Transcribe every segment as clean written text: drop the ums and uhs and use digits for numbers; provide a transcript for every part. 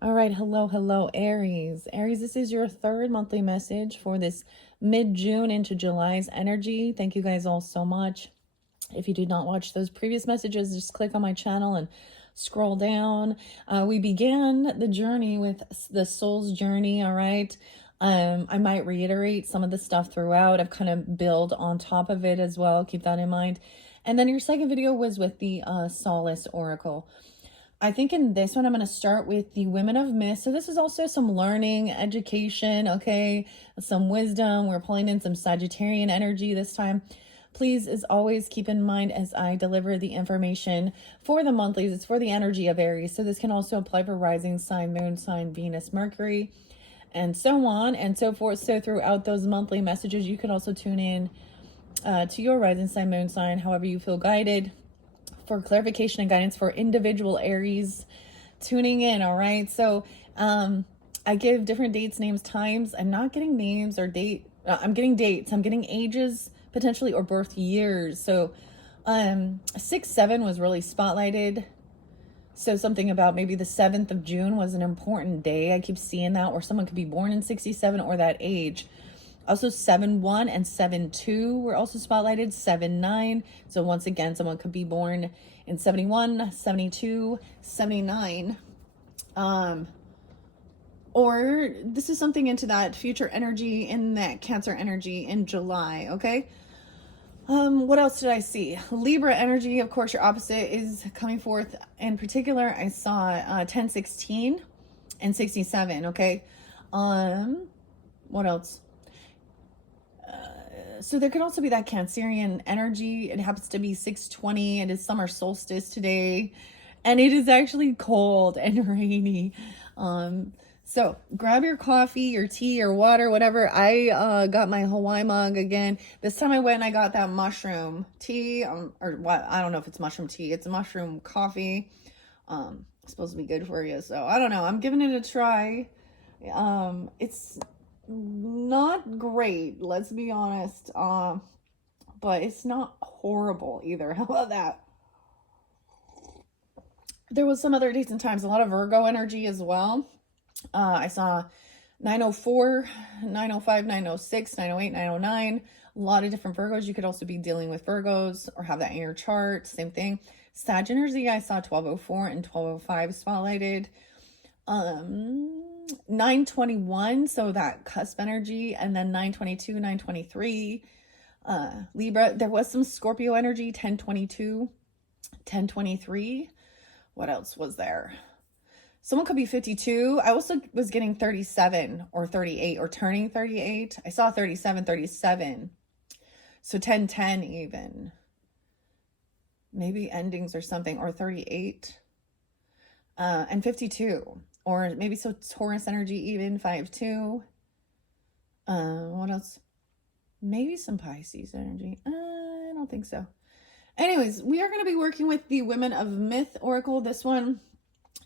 All right, hello, Aries. Aries, this is your third monthly message for this mid-June into July's energy. Thank you guys all so much. If you did not watch those previous messages, just click on my channel and scroll down. We began the journey with the soul's journey, all right? I might reiterate some of the stuff throughout. I've kind of built on top of it as well. Keep that in mind. And then your second video was with the Solace Oracle. I think in this one, I'm going to start with the Women of Myth. So this is also some learning, education, okay? Some wisdom. We're pulling in some Sagittarian energy this time. Please, as always, keep in mind as I deliver the information for the monthlies, it's for the energy of Aries. So this can also apply for rising sign, moon sign, Venus, Mercury, and so on and so forth. So throughout those monthly messages, you can also tune in to your rising sign, moon sign, however you feel guided, for clarification and guidance for individual Aries tuning in. All right. So I give different dates, names, times. I'm not getting names or date. I'm getting dates. I'm getting ages potentially or birth years. So 6-7 was really spotlighted. So something about maybe the 7th of June was an important day. I keep seeing that, or someone could be born in 67 or that age. Also 7-1 and 7-2 were also spotlighted. 7-9. So once again, someone could be born in 71, 72, 79. Or this is something into that future energy, in that Cancer energy in July, okay? What else did I see? Libra energy, of course, your opposite is coming forth. In particular, I saw 10-16 and 67, okay? What else? So there could also be that Cancerian energy. It happens to be 6:20. It is summer solstice today, and it is actually cold and rainy. So grab your coffee, your tea, your water, whatever. I got my Hawaii mug again. This time I went and I got that mushroom tea, or what? I don't know if it's mushroom tea. It's a mushroom coffee. It's supposed to be good for you. So I don't know. I'm giving it a try. It's not great, let's be honest, but it's not horrible either. How about that? There was some other dates and times, a lot of Virgo energy as well. I saw 904, 905, 906, 908, 909. A lot of different Virgos. You could also be dealing with Virgos or have that in your chart. Same thing. Sag energy, I saw 1204 and 1205 spotlighted. 921, so that cusp energy, and then 922, 923. Libra, there was some Scorpio energy, 1022, 1023. What else was there? Someone could be 52. I also was getting 37 or 38 or turning 38. I saw 37, 37. So 1010 even. Maybe endings or something, or 38. And 52. Or maybe so Taurus energy even, 5-2. What else? Maybe some Pisces energy. I don't think so. Anyways, we are going to be working with the Women of Myth Oracle. This one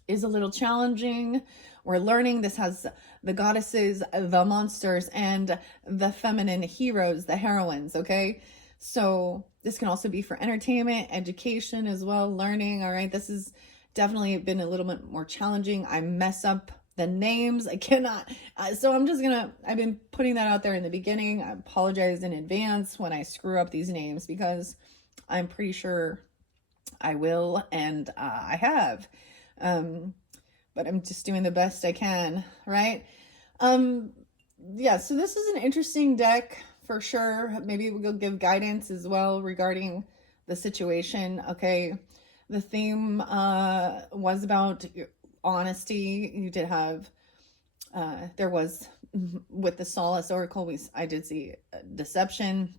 is a little challenging. We're learning. This has the goddesses, the monsters, and the feminine heroes, the heroines, okay? So this can also be for entertainment, education as well, learning, all right? This is definitely been a little bit more challenging. I mess up the names. I cannot. So I've been putting that out there in the beginning. I apologize in advance when I screw up these names, because I'm pretty sure I will, and I have. But I'm just doing the best I can, right? Yeah, so this is an interesting deck for sure. Maybe we'll give guidance as well regarding the situation, okay? The theme was about honesty. You did have, there was, with the Solace Oracle, I did see deception.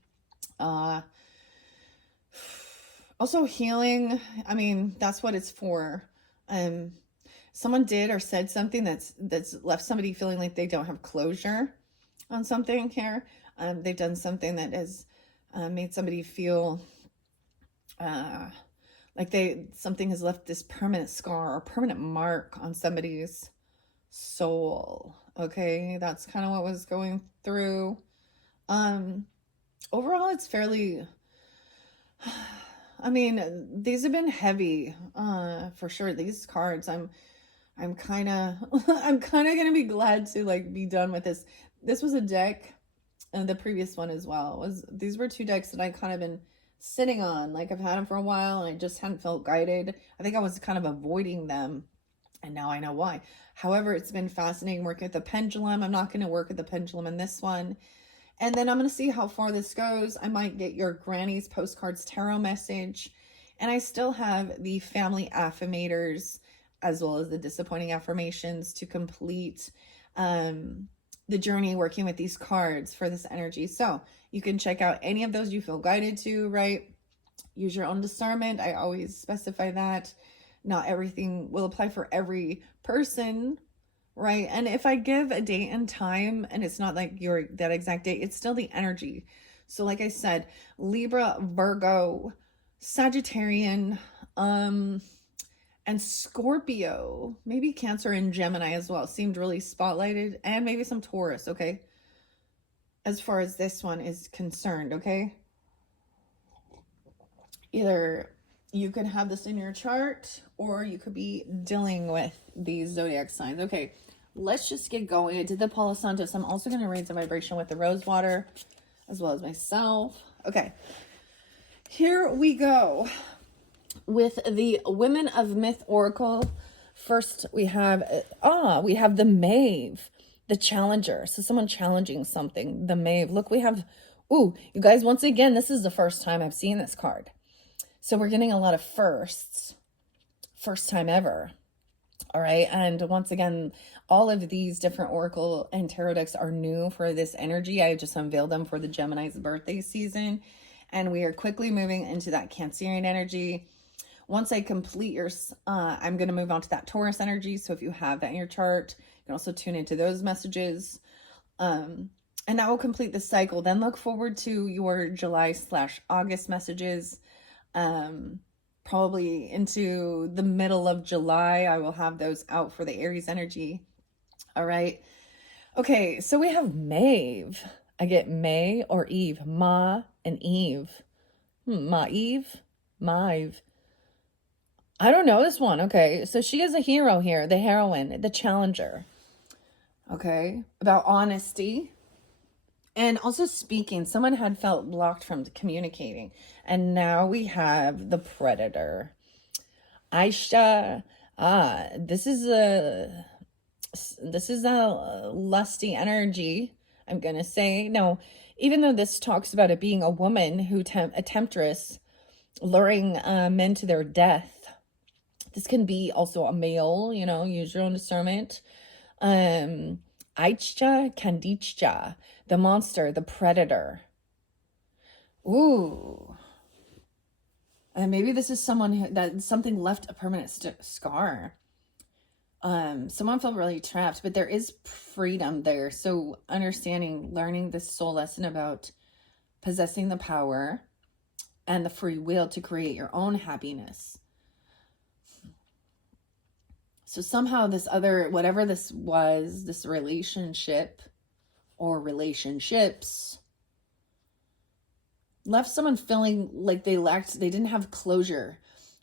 Also healing. I mean, that's what it's for. Someone did or said something that's left somebody feeling like they don't have closure on something here. They've done something that has made somebody feel like something has left this permanent scar or permanent mark on somebody's soul. Okay, that's kind of what was going through. Overall, it's fairly, I mean, these have been heavy, for sure. These cards, I'm kind of I'm kind of going to be glad to like be done with this. This was a deck, and the previous one as well. Was these were two decks that I kind of been sitting on. Like I've had them for a while and I just hadn't felt guided. I think I was kind of avoiding them, and now I know why. However, it's been fascinating working with the pendulum. I'm not going to work with the pendulum in this one. And then I'm going to see how far this goes. I might get your Granny's Postcards Tarot message. And I still have the family affirmators as well as the disappointing affirmations to complete the journey working with these cards for this energy. So you can check out any of those you feel guided to, right? Use your own discernment. I always specify that. Not everything will apply for every person, right? And if I give a date and time and it's not like your that exact date, it's still the energy. So like I said, Libra, Virgo, Sagittarian, and Scorpio, maybe Cancer and Gemini as well, seemed really spotlighted, and maybe some Taurus, okay? As far as this one is concerned, okay? Either you could have this in your chart or you could be dealing with these zodiac signs. Okay, let's just get going. I did the Palo Santos. I'm also going to raise the vibration with the rose water as well as myself. Okay, here we go with the Women of Myth Oracle. First, we have the Maeve, the Challenger. So someone challenging something, the Maeve. Look, we have, you guys, once again, this is the first time I've seen this card. So we're getting a lot of firsts. First time ever. All right. And once again, all of these different Oracle and Tarot decks are new for this energy. I just unveiled them for the Gemini's birthday season. And we are quickly moving into that Cancerian energy. Once I complete yours, I'm going to move on to that Taurus energy. So if you have that in your chart, you can also tune into those messages. And that will complete the cycle. Then look forward to your July/August messages. Probably into the middle of July, I will have those out for the Aries energy. All right. Okay, so we have Maeve. I get May or Eve, Ma and Eve. Maeve. I don't know this one. Okay, so she is a hero here, the heroine, the challenger. Okay, about honesty. And also speaking, someone had felt blocked from communicating. And now we have the predator. Aisha, this is a lusty energy, I'm going to say. No, even though this talks about it being a woman who, a temptress, luring men to their death. This can be also a male, use your own discernment. Aicha Kandicha, the monster, the predator. Ooh. And maybe this is someone that something left a permanent scar. Someone felt really trapped, but there is freedom there. So understanding, learning this soul lesson about possessing the power and the free will to create your own happiness. So somehow this other, whatever this was, this relationship or relationships, left someone feeling like they didn't have closure.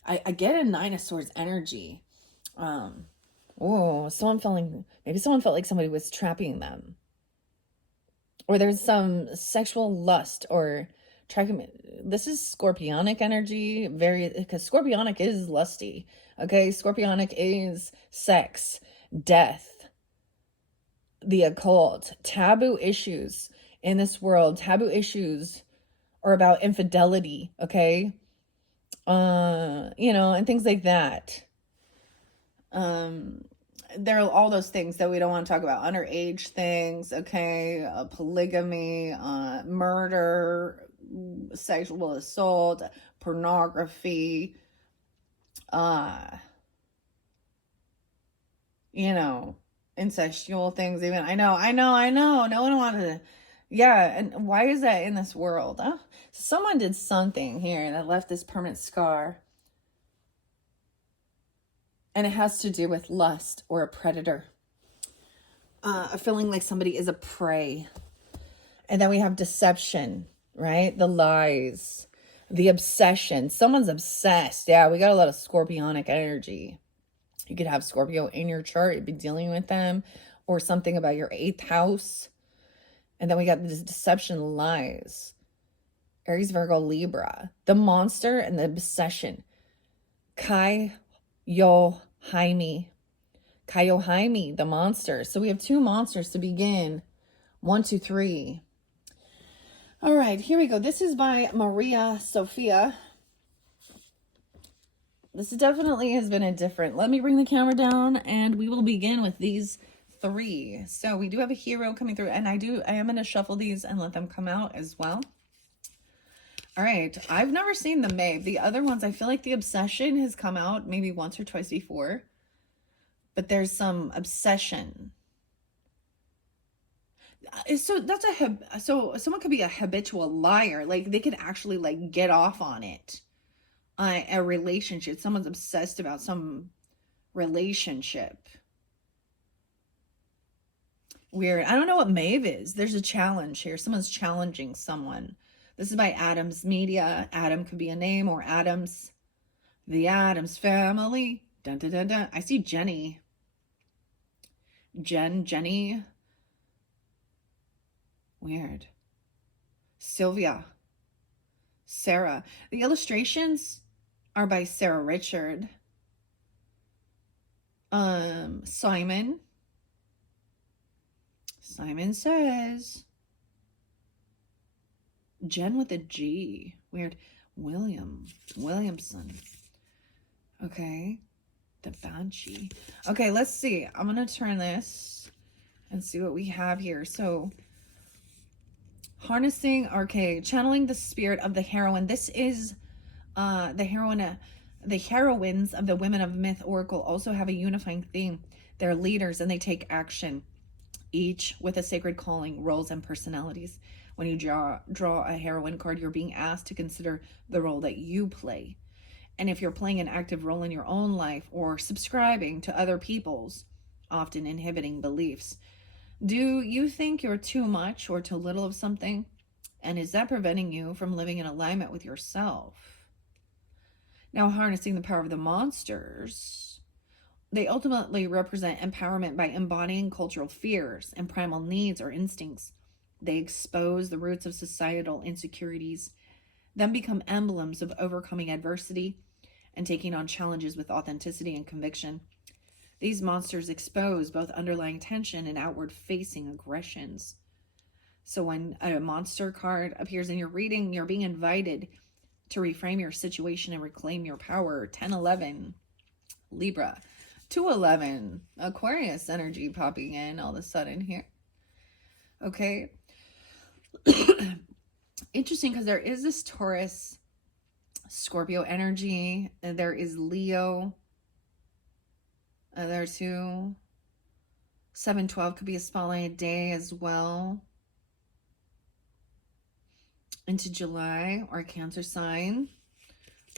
I get a Nine of Swords energy. Maybe someone felt like somebody was trapping them. Or there's some sexual lust or tracking. This is scorpionic energy, because scorpionic is lusty. Okay, scorpionic is sex, death, the occult, taboo issues in this world. Taboo issues are about infidelity, okay? And things like that. There are all those things that we don't want to talk about. Underage things, okay? Polygamy, murder, sexual assault, pornography, incestual things even. I know. No one wanted to. Yeah, and why is that in this world? Huh? Someone did something here that left this permanent scar. And it has to do with lust or a predator. A feeling like somebody is a prey. And then we have deception, right? The lies, the obsession. Someone's obsessed. Yeah, we got a lot of scorpionic energy You could have Scorpio in your chart. You'd be dealing with them, or something about your 8th house. And then we got this deception, lies. Aries, Virgo, Libra. The monster and the obsession. Kai Yo Jaime. Kaio Jaime, the monster. So we have 2 monsters to begin. 1, 2, 3. All right, here we go. This is by Maria Sophia. This definitely has been a different. Let me bring the camera down and we will begin with these 3. So we do have a hero coming through, and I am going to shuffle these and let them come out as well. All right, I've never seen the Maeve. The other ones, I feel like the obsession has come out maybe once or twice before, but there's some obsession. So that's so someone could be a habitual liar. Like, they could actually like get off on it. A relationship. Someone's obsessed about some relationship. Weird. I don't know what Maeve is. There's a challenge here. Someone's challenging someone. This is by Adams Media. Adam could be a name, or Adams. The Adams Family. Dun, dun, dun, dun. I see Jenny. Jenny. Weird. Sylvia. Sarah. The illustrations are by Sarah Richard. Simon. Simon says. Jen with a G. Weird. Williamson. Okay. The Banshee. Okay, let's see. I'm going to turn this and see what we have here. So, harnessing, okay, channeling the spirit of the heroine. This is the heroine. The heroines of the Women of Myth Oracle also have a unifying theme. They're leaders and they take action, each with a sacred calling, roles, and personalities. When you draw a heroine card, you're being asked to consider the role that you play. And if you're playing an active role in your own life or subscribing to other people's often inhibiting beliefs, do you think you're too much or too little of something? And is that preventing you from living in alignment with yourself? Now, harnessing the power of the monsters. They ultimately represent empowerment by embodying cultural fears and primal needs or instincts. They expose the roots of societal insecurities, then become emblems of overcoming adversity and taking on challenges with authenticity and conviction. These monsters expose both underlying tension and outward-facing aggressions. So when a monster card appears in your reading, you're being invited to reframe your situation and reclaim your power. 10-11, Libra. 2-11, Aquarius energy popping in all of a sudden here. Okay. Interesting, because there is this Taurus, Scorpio energy. There is Leo. There too. 7-12 could be a spotlight day as well. Into July, or a Cancer sign.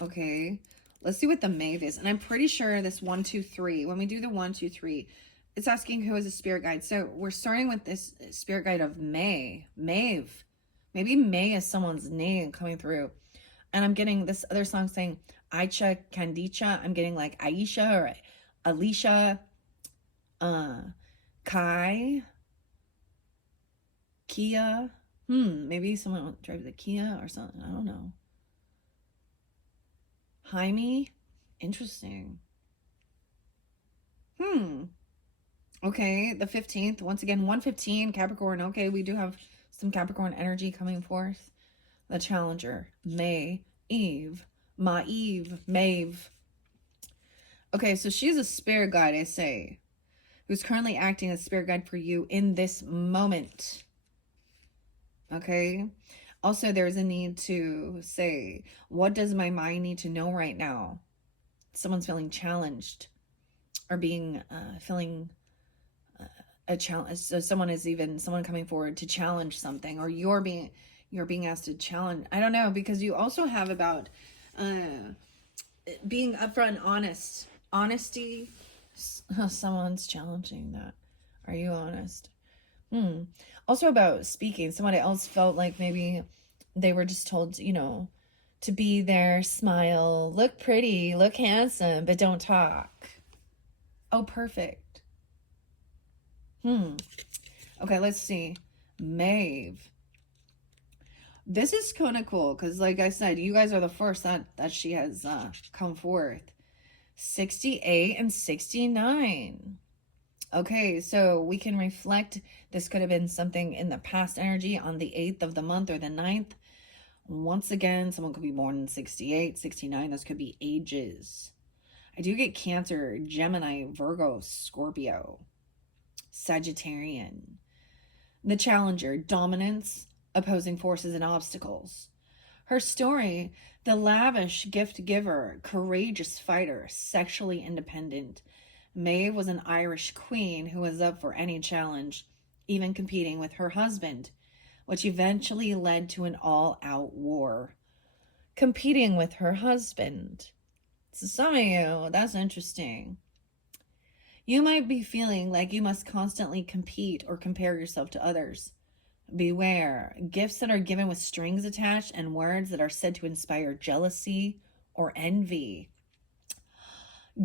Okay. Let's see what the Maeve is. And I'm pretty sure this 1, 2, 3, when we do the 1, 2, 3, it's asking who is a spirit guide. So we're starting with this spirit guide of Maeve. Maybe May is someone's name coming through. And I'm getting this other song saying Aicha Candicha. I'm getting like Aisha or Alicia, Kai, Kia. Maybe someone drives a Kia or something. I don't know. Jaime. Interesting. Okay, the 15th. Once again, 115, Capricorn. Okay, we do have some Capricorn energy coming forth. The Challenger. Maeve. Okay, so she's a spirit guide, I say, who's currently acting as spirit guide for you in this moment. Okay. Also, there's a need to say, what does my mind need to know right now? Someone's feeling challenged or being, feeling a challenge. So someone coming forward to challenge something, or you're being asked to challenge. I don't know, because you also have about, being upfront and honest. Honesty. Someone's challenging that. Are you honest? Also about speaking. Someone else felt like maybe they were just told, to be there, smile, look pretty, look handsome, but don't talk. Oh, perfect. Okay, let's see. Maeve. This is kind of cool because, like I said, you guys are the first that she has come forth. 68 and 69. Okay, so we can reflect. This could have been something in the past energy on the 8th of the month or the 9th. Once again, someone could be born in 68, 69. Those could be ages. I do get Cancer, Gemini, Virgo, Scorpio, Sagittarian. The Challenger, dominance, opposing forces and obstacles. Her story, the lavish gift giver, courageous fighter, sexually independent. Maeve was an Irish queen who was up for any challenge, even competing with her husband, which eventually led to an all-out war. Competing with her husband. So some of you, that's interesting. You might be feeling like you must constantly compete or compare yourself to others. Beware, gifts that are given with strings attached and words that are said to inspire jealousy or envy.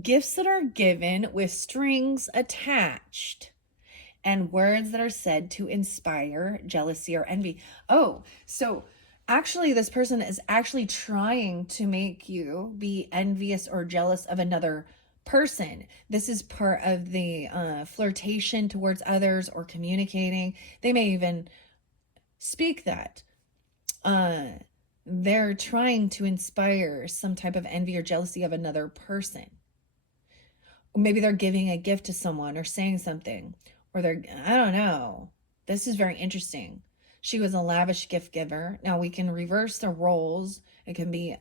Gifts that are given with strings attached and words that are said to inspire jealousy or envy. Oh, so actually this person is actually trying to make you be envious or jealous of another person. This is part of the flirtation towards others or communicating. They may even speak that. They're trying to inspire some type of envy or jealousy of another person. Or maybe they're giving a gift to someone or saying something, or I don't know. This is very interesting. She was a lavish gift giver. Now we can reverse the roles. It can be,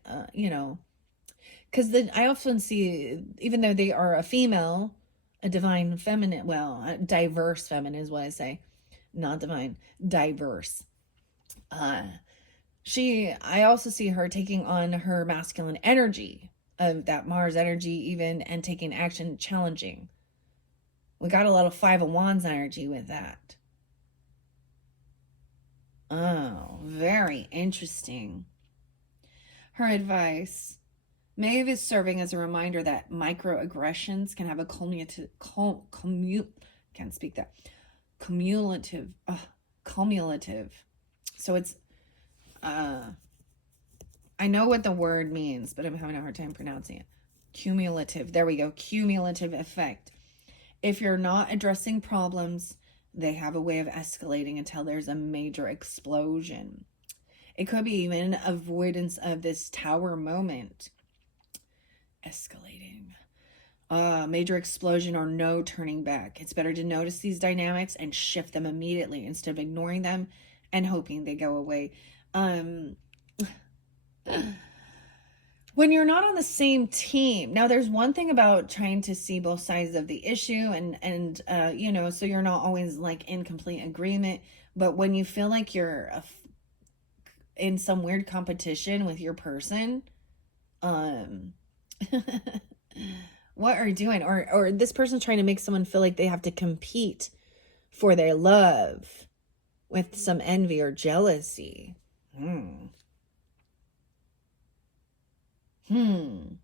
because I often see, even though they are a female, a divine feminine, well, a diverse feminine is what I say, not divine, diverse. I also see her taking on her masculine energy of that Mars energy even and taking action, challenging. We got a lot of Five of Wands energy with that. Oh, very interesting. Her advice. Maeve is serving as a reminder that microaggressions can have a can't speak that. Cumulative. So it's I know what the word means, but I'm having a hard time pronouncing it. Cumulative. There we go. Cumulative effect. If you're not addressing problems, they have a way of escalating until there's a major explosion. It could be even avoidance of this tower moment. Escalating. Major explosion or no turning back. It's better to notice these dynamics and shift them immediately instead of ignoring them and hoping they go away. When you're not on the same team. Now there's one thing about trying to see both sides of the issue and so you're not always like in complete agreement, but when you feel like you're in some weird competition with your person, what are you doing? Or this person's trying to make someone feel like they have to compete for their love with some envy or jealousy. All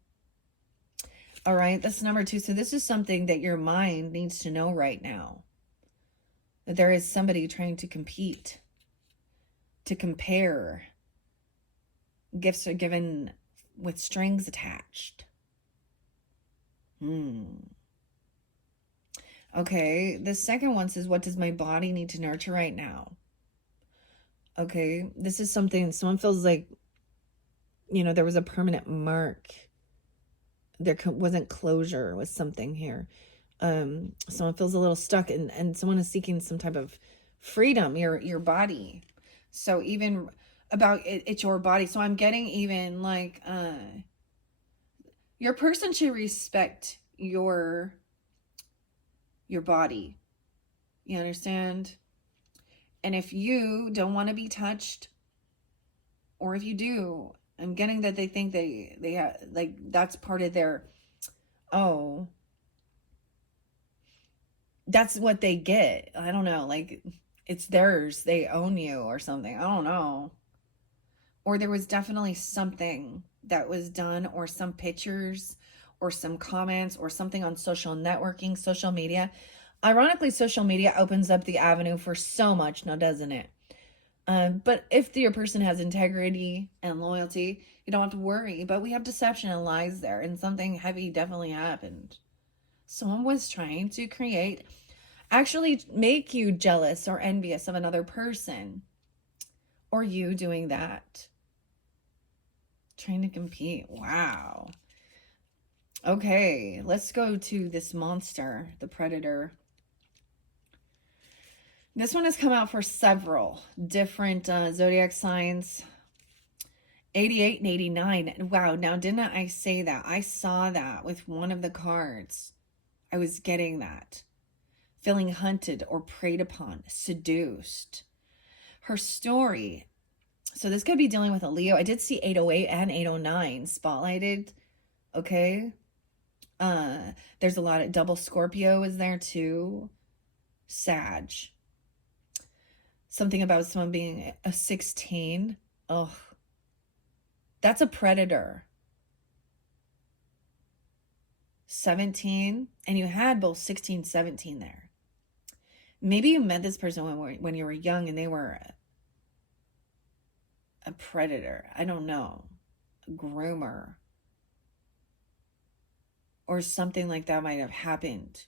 right, that's number 2. So this is something that your mind needs to know right now. That there is somebody trying to compete, to compare. Gifts are given with strings attached. Okay, the second one says, what does my body need to nurture right now? Okay, this is something someone feels like, there was a permanent mark. There wasn't closure with something here. Someone feels a little stuck and someone is seeking some type of freedom, your body. So even about it's your body. So I'm getting even like, your person should respect your body. You understand? And if you don't want to be touched, or if you do, I'm getting that they think they have, like, that's part of their, that's what they get. I don't know, like, it's theirs. They own you or something. I don't know. Or there was definitely something that was done, or some pictures or some comments or something on social networking, social media. Ironically, social media opens up the avenue for so much now, doesn't it? But if your person has integrity and loyalty, you don't have to worry. But we have deception and lies there, and something heavy definitely happened. Someone was trying to create, actually make you jealous or envious of another person, or you doing that. Trying to compete. Wow. Okay, let's go to this monster, the predator. This one has come out for several different zodiac signs. 88 and 89. Wow, now didn't I say that? I saw that with one of the cards. I was getting that. Feeling hunted or preyed upon, seduced. Her story. So this could be dealing with a Leo. I did see 808 and 809 spotlighted. Okay. There's a lot of double Scorpio is there too. Sag. Something about someone being a 16. Oh, that's a predator. 17, and you had both 16, 17 there. Maybe you met this person when you were young and they were a predator. I don't know. A groomer. Or something like that might have happened.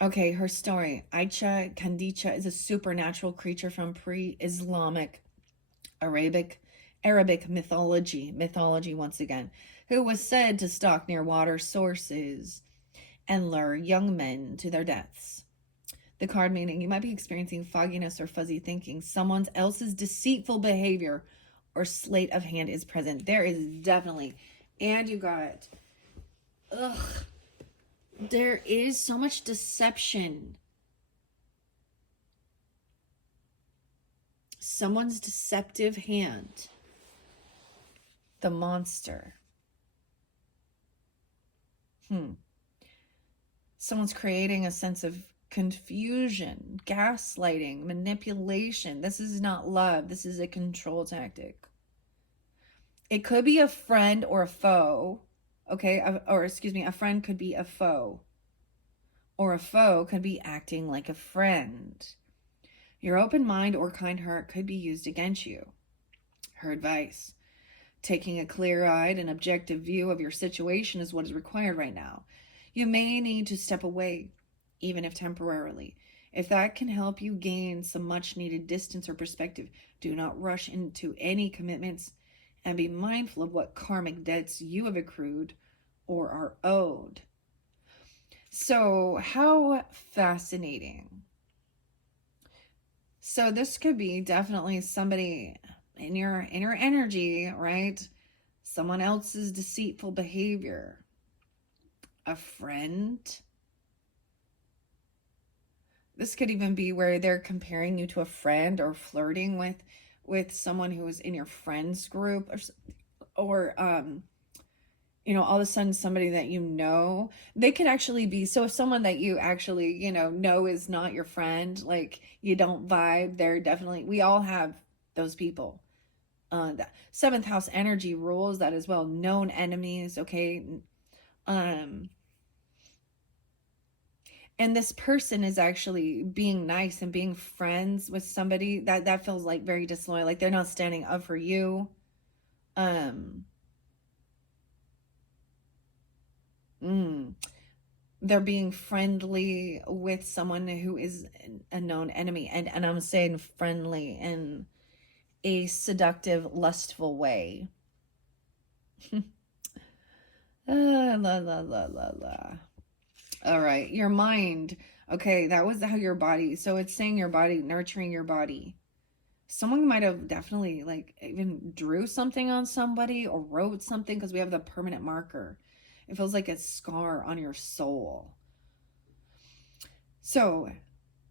Okay, her story. Aicha Kandicha is a supernatural creature from pre-Islamic Arabic mythology once again, who was said to stalk near water sources and lure young men to their deaths. The card meaning you might be experiencing fogginess or fuzzy thinking. Someone else's deceitful behavior or sleight of hand is present. There is definitely, and you got, there is so much deception. Someone's deceptive hand. The monster. Someone's creating a sense of confusion, gaslighting, manipulation. This is not love. This is a control tactic. It could be a friend or a foe. Okay, or excuse me, a friend could be a foe. Or a foe could be acting like a friend. Your open mind or kind heart could be used against you. Her advice. Taking a clear-eyed and objective view of your situation is what is required right now. You may need to step away, even if temporarily. If that can help you gain some much-needed distance or perspective, do not rush into any commitments and be mindful of what karmic debts you have accrued or are owed. So, how fascinating. So this could be definitely somebody in your energy, right? Someone else's deceitful behavior. A friend. This could even be where they're comparing you to a friend or flirting with someone who is in your friends group or you know, all of a sudden somebody that you know, they could actually be, so if someone that you actually, you know is not your friend, like you don't vibe, they're definitely, we all have those people. The seventh house energy rules that as well. Known enemies, okay? And this person is actually being nice and being friends with somebody that feels like very disloyal, like they're not standing up for you. They're being friendly with someone who is a known enemy, and I'm saying friendly in a seductive, lustful way. All right, your mind. Okay, that was how your body. So it's saying your body, nurturing your body. Someone might have definitely like even drew something on somebody or wrote something, because we have the permanent marker. It feels like a scar on your soul. So,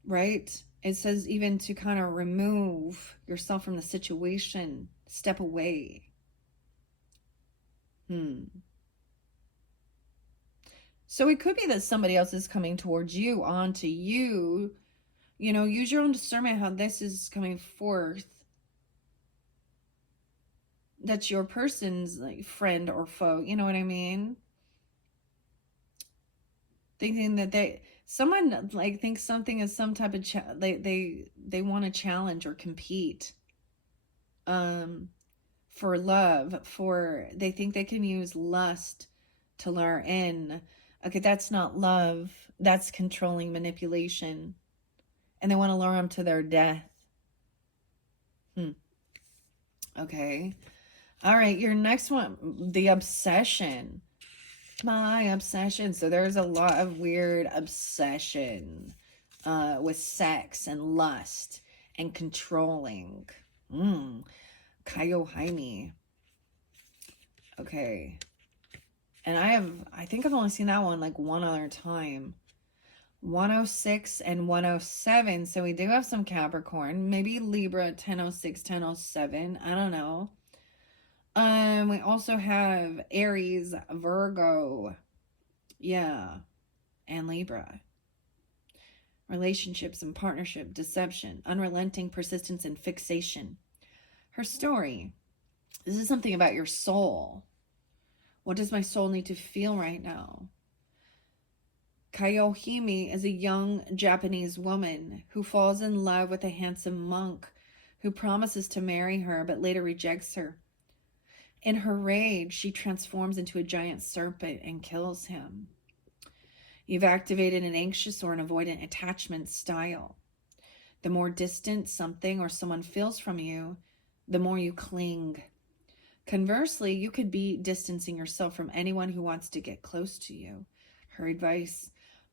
right? It says even to kind of remove yourself from the situation, step away. So it could be that somebody else is coming towards you, onto you. You know, use your own discernment how this is coming forth. that's your person's like friend or foe. You know what I mean? Thinking that someone like thinks something is some type of they want to challenge or compete for love, for they think they can use lust to lure in. Okay, that's not love, that's controlling manipulation, and they want to lure them to their death. Okay, all right, your next one, the obsession. My obsession. So there's a lot of weird obsession with sex and lust and controlling. Kaio Jaime. Okay. And I think I've only seen that one like one other time. 106 and 107. So we do have some Capricorn. Maybe Libra, 1006, 1007. I don't know. We also have Aries, Virgo. Yeah. And Libra. Relationships and partnership, deception, unrelenting persistence and fixation. Her story. This is something about your soul. What does my soul need to feel right now? Kaiohime is a young Japanese woman who falls in love with a handsome monk who promises to marry her but later rejects her. In her rage, she transforms into a giant serpent and kills him. You've activated an anxious or an avoidant attachment style. The more distant something or someone feels from you, the more you cling. Conversely, you could be distancing yourself from anyone who wants to get close to you. Her advice: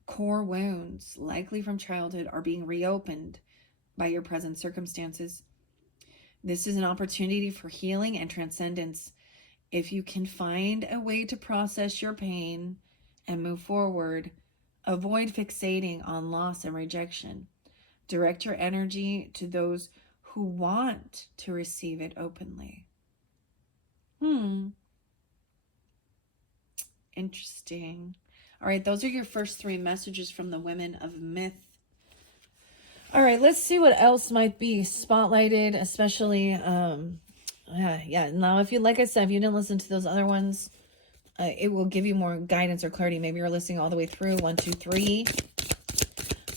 core wounds, likely from childhood, are being reopened by your present circumstances. This is an opportunity for healing and transcendence. If you can find a way to process your pain and move forward, avoid fixating on loss and rejection. Direct your energy to those who want to receive it openly. Interesting. All right, those are your first three messages from the women of myth. All right, let's see what else might be spotlighted, especially, yeah. Now, if you, like I said, if you didn't listen to those other ones, it will give you more guidance or clarity. Maybe you're listening all the way through 1, 2, 3.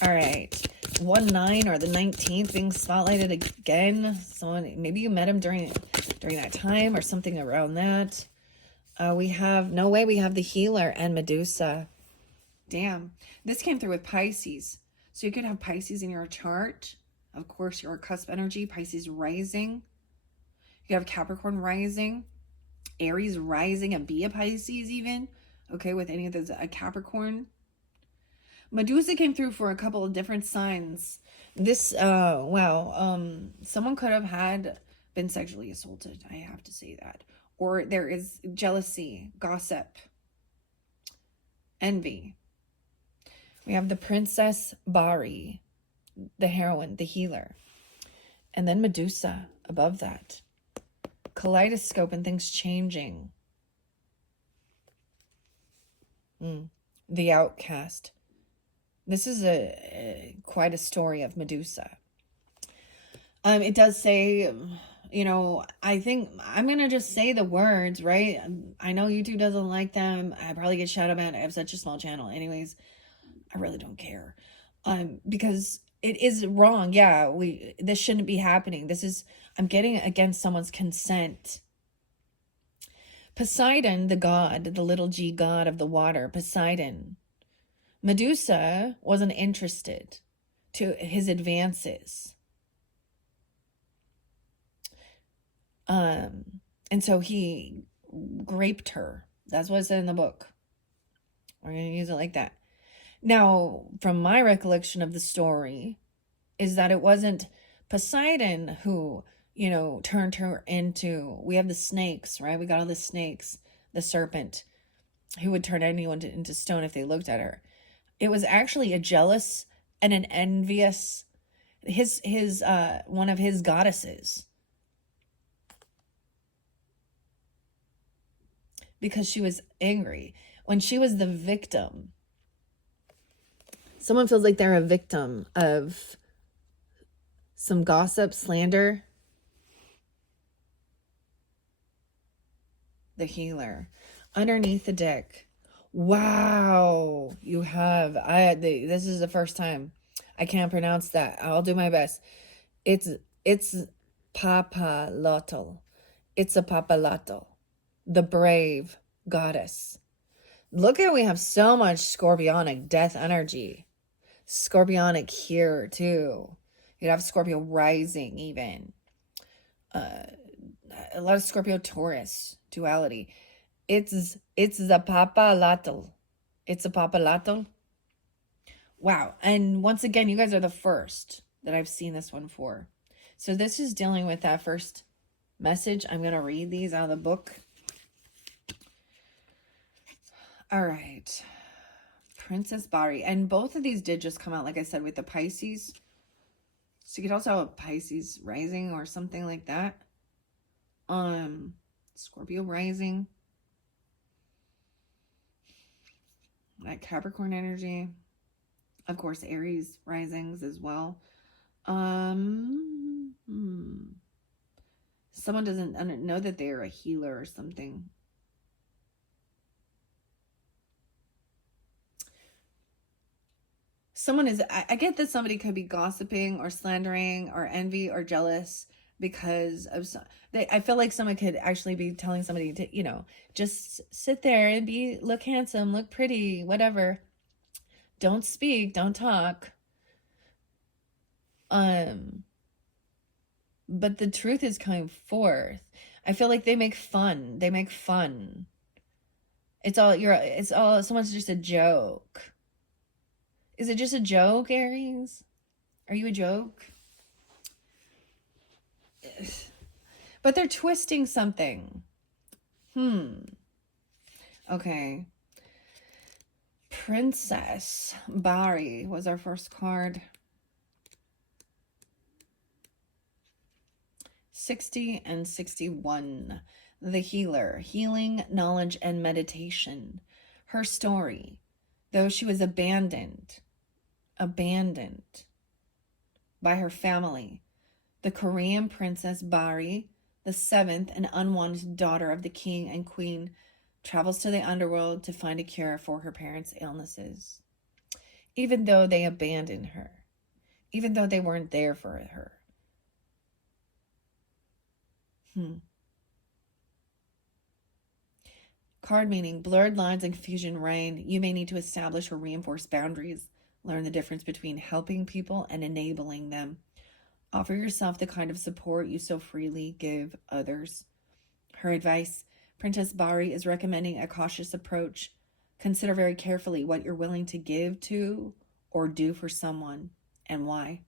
All right, 1-9 or the 19th being spotlighted again. Someone, maybe you met him during that time or something around that. We have the healer and Medusa. Damn, this came through with Pisces. So you could have Pisces in your chart. Of course, your cusp energy, Pisces rising. You have Capricorn rising, Aries rising, and be a Pisces even. Okay, with any of those, a Capricorn. Medusa came through for a couple of different signs. This, someone could have been sexually assaulted. I have to say that. Or there is jealousy, gossip, envy. We have the Princess Bari, the heroine, the healer. And then Medusa above that. Kaleidoscope and things changing. The outcast. This is quite a story of Medusa. It does say, I think I'm going to just say the words, right? I know YouTube doesn't like them. I probably get shadow banned. I have such a small channel. Anyways, I really don't care. Because it is wrong. Yeah, this shouldn't be happening. I'm getting against someone's consent. Poseidon, the god, the little g god of the water, Poseidon. Medusa wasn't interested to his advances. And so he raped her. That's what it said in the book. We're going to use it like that. Now, from my recollection of the story, is that it wasn't Poseidon who, turned her into, we have the snakes, right? We got all the snakes, the serpent, who would turn anyone into stone if they looked at her. It was actually a jealous and an envious, one of his goddesses. Because she was angry. When she was the victim, someone feels like they're a victim of some gossip, slander. the healer. Underneath the deck. Wow. You have, this is the first time. I can't pronounce that. I'll do my best. It's Papalotl. It's a Papalotl. The brave goddess. Look at, we have so much scorpionic death energy. Scorpionic here too. You'd have Scorpio rising even. A lot of Scorpio Taurus duality. It's the Papalotl. It's a Papalotl. Wow. And once again, you guys are the first that I've seen this one for. So this is dealing with that first message. I'm going to read these out of the book. All right. Princess Bari. And both of these did just come out, like I said, with the Pisces. So you could also have a Pisces rising or something like that. Scorpio rising. That Capricorn energy. Of course, Aries risings as well. Someone doesn't know that they're a healer or something. Someone is, I get that somebody could be gossiping or slandering or envy or jealous because of I feel like someone could actually be telling somebody to, you know, just sit there and look handsome, look pretty, whatever. Don't speak, don't talk. But the truth is coming forth. I feel like they make fun. They make fun. It's all someone's just a joke. Is it just a joke, Aries? Are you a joke? But they're twisting something. Okay. Princess Bari was our first card. 60 and 61. The healer. Healing, knowledge, and meditation. Her story. Though she was abandoned by her family, the Korean princess Bari, the seventh and unwanted daughter of the king and queen, travels to the underworld to find a cure for her parents' illnesses. Even though they abandoned her, even though they weren't there for her. Card meaning, blurred lines and confusion reign. You may need to establish or reinforce boundaries. Learn the difference between helping people and enabling them. Offer yourself the kind of support you so freely give others. Her advice, Princess Bari is recommending a cautious approach. Consider very carefully what you're willing to give to or do for someone and why.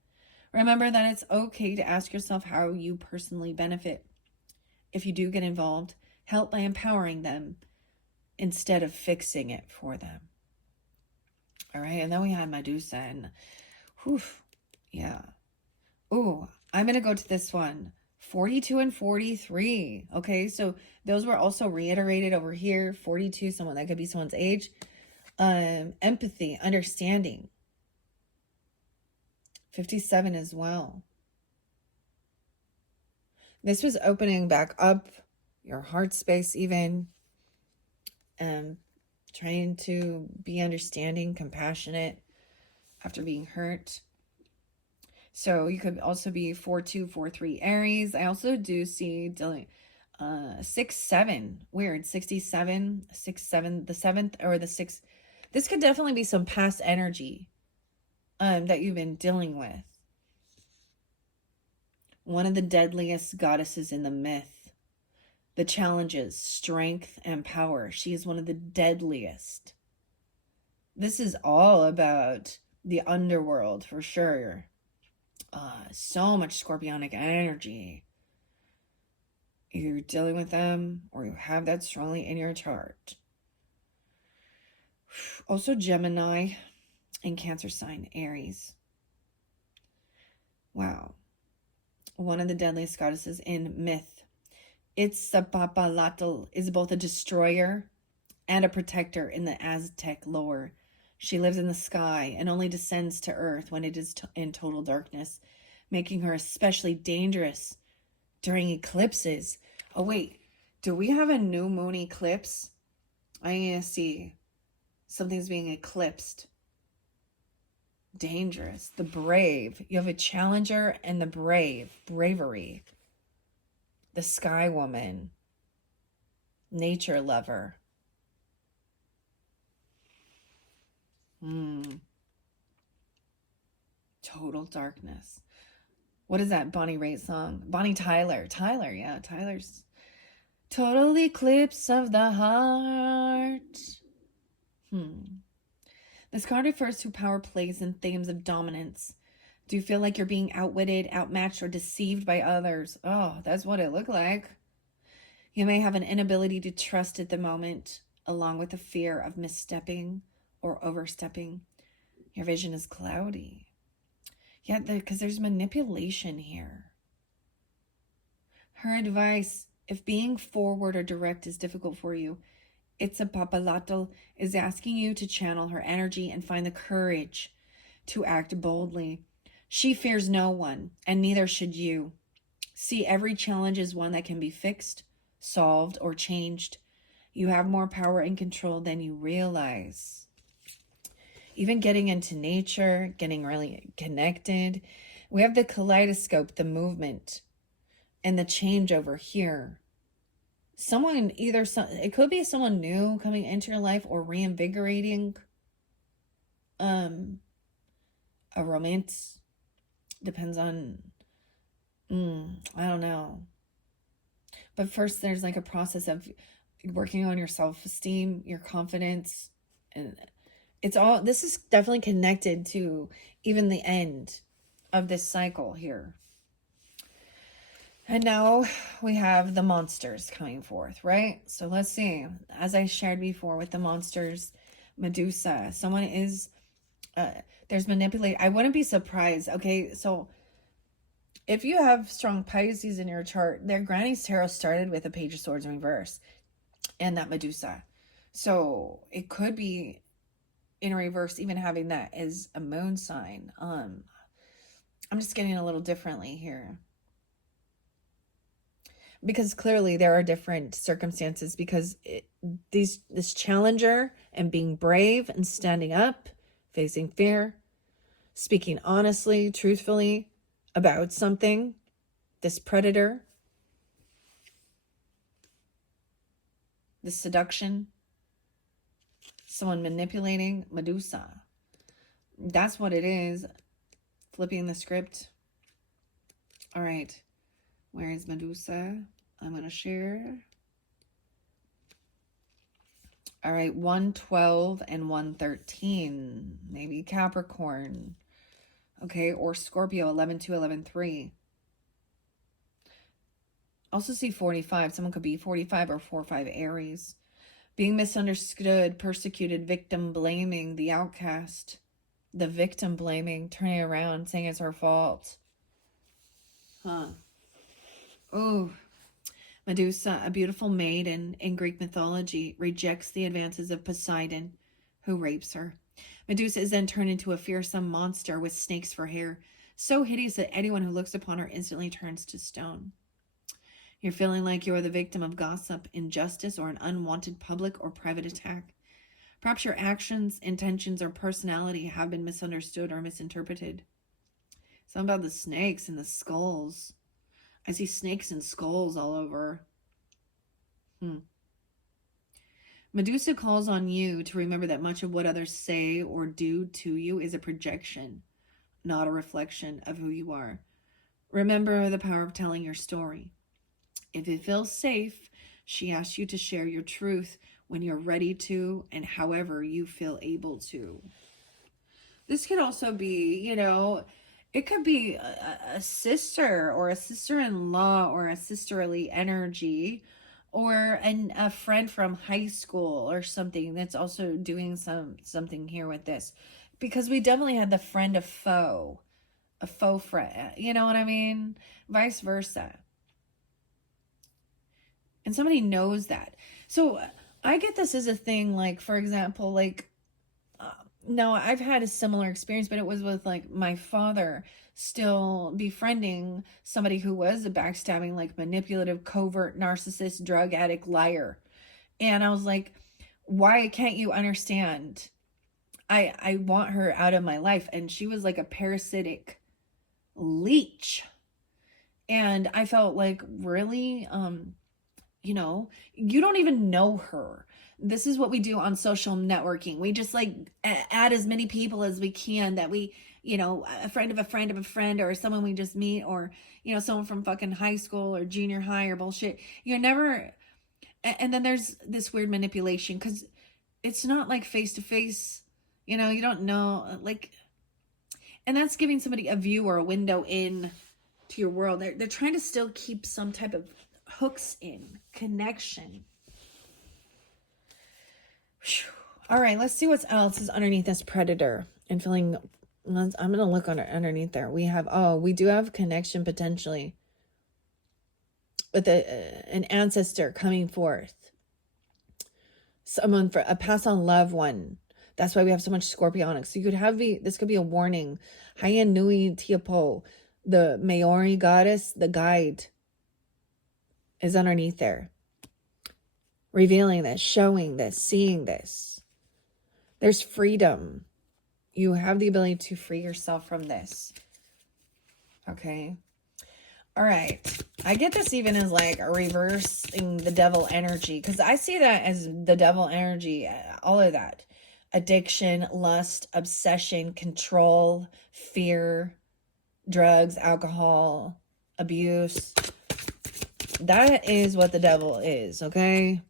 Remember that it's okay to ask yourself how you personally benefit. If you do get involved, help by empowering them instead of fixing it for them. All right, and then we had Medusa, and yeah. Ooh, I'm going to go to this one. 42 and 43. Okay, so those were also reiterated over here. 42, someone that could be someone's age. Empathy, understanding. 57 as well. This was opening back up your heart space even. Trying to be understanding, compassionate after being hurt. So you could also be 4-2, 4-3 Aries. I also do see 6-7. Weird. 67, 6-7, the 7th or the 6th. This could definitely be some past energy that you've been dealing with. One of the deadliest goddesses in the myth. The challenges, strength, and power. She is one of the deadliest. This is all about the underworld for sure. So much scorpionic energy. Either you're dealing with them or you have that strongly in your chart. Also Gemini and Cancer sign Aries. Wow. One of the deadliest goddesses in myth. Itzapapalotl is both a destroyer and a protector in the Aztec lore. She lives in the sky and only descends to earth when it is in total darkness, making her especially dangerous during eclipses. Oh wait, Do we have a new moon eclipse? I need to see. Something's being eclipsed. Dangerous. The brave. You have a challenger and the brave. Bravery. The sky woman. Nature lover. Total darkness. What is that Bonnie Raitt song? Bonnie Tyler. Tyler, yeah. Tyler's total eclipse of the heart. This card refers to power plays and themes of dominance. Do you feel like you're being outwitted, outmatched, or deceived by others? Oh, that's what it looked like. You may have an inability to trust at the moment, along with the fear of misstepping or overstepping. Your vision is cloudy. Yeah, because there's manipulation here. Her advice, if being forward or direct is difficult for you, it's a papalato is asking you to channel her energy and find the courage to act boldly. She fears no one, and neither should you. See every challenge as one that can be fixed, solved, or changed. You have more power and control than you realize. Even getting into nature, getting really connected. We have the kaleidoscope, the movement, and the change over here. Someone it could be someone new coming into your life or reinvigorating a romance. Depends on, I don't know. But first there's like a process of working on your self-esteem, your confidence, and this is definitely connected to even the end of this cycle here. And now we have the monsters coming forth, right? So let's see. As I shared before with the monsters, Medusa, someone is, there's manipulate. I wouldn't be surprised. Okay, so if you have strong Pisces in your chart, their Granny's Tarot started with a Page of Swords in reverse and that Medusa. So it could be in reverse, even having that as a moon sign. I'm just getting a little differently here. Because clearly there are different circumstances, because this challenger and being brave and standing up, facing fear, speaking honestly, truthfully about something, this predator, this seduction, someone manipulating, Medusa. That's what it is. Flipping the script. All right. Where is Medusa? I'm going to share. All right, 112 and 113. Maybe Capricorn. Okay, or Scorpio, 11-2, 11-3. Also see 45. Someone could be 45 or 4-5 Aries. Being misunderstood, persecuted, victim blaming, the outcast. The victim blaming, turning around, saying it's her fault. Oh, Medusa, a beautiful maiden in Greek mythology, rejects the advances of Poseidon, who rapes her. Medusa is then turned into a fearsome monster with snakes for hair, so hideous that anyone who looks upon her instantly turns to stone. You're feeling like you are the victim of gossip, injustice, or an unwanted public or private attack. Perhaps your actions, intentions, or personality have been misunderstood or misinterpreted. Something about the snakes and the skulls. I see snakes and skulls all over. Medusa calls on you to remember that much of what others say or do to you is a projection, not a reflection of who you are. Remember the power of telling your story. If it feels safe, she asks you to share your truth when you're ready to and however you feel able to. This could also be, it could be a sister or a sister-in-law or a sisterly energy, or a friend from high school or something that's also doing something here with this. Because we definitely had the friend of foe, a faux friend, you know what I mean? Vice versa. And somebody knows that. So I get this as a thing, like, for example, like, No, I've had a similar experience, but it was with like my father still befriending somebody who was a backstabbing, like manipulative, covert, narcissist, drug addict, liar. And I was like, why can't you understand? I want her out of my life. And she was like a parasitic leech. And I felt like, really, you know, you don't even know her. This is what we do on social networking. We just like add as many people as we can that we, you know, a friend of a friend of a friend, or someone we just meet, or, you know, someone from fucking high school or junior high or bullshit. You're never, and then there's this weird manipulation because it's not like face to face, you know, you don't know, like, and that's giving somebody a view or a window in to your world. They're trying to still keep some type of hooks in connection. Whew. All right, let's see what else is underneath this predator and feeling. I'm gonna look underneath there. We do have connection potentially with an ancestor coming forth, someone for a pass on loved one. That's why we have so much Scorpionic. So you could have this could be a warning. Haya Nui Tiapo, the Maori goddess, the guide, is underneath there. Revealing this, showing this, seeing this. There's freedom. You have the ability to free yourself from this. Okay. All right. I get this even as like a reversing the devil energy, because I see that as the devil energy, all of that. Addiction, lust, obsession, control, fear, drugs, alcohol, abuse. That is what the devil is, okay?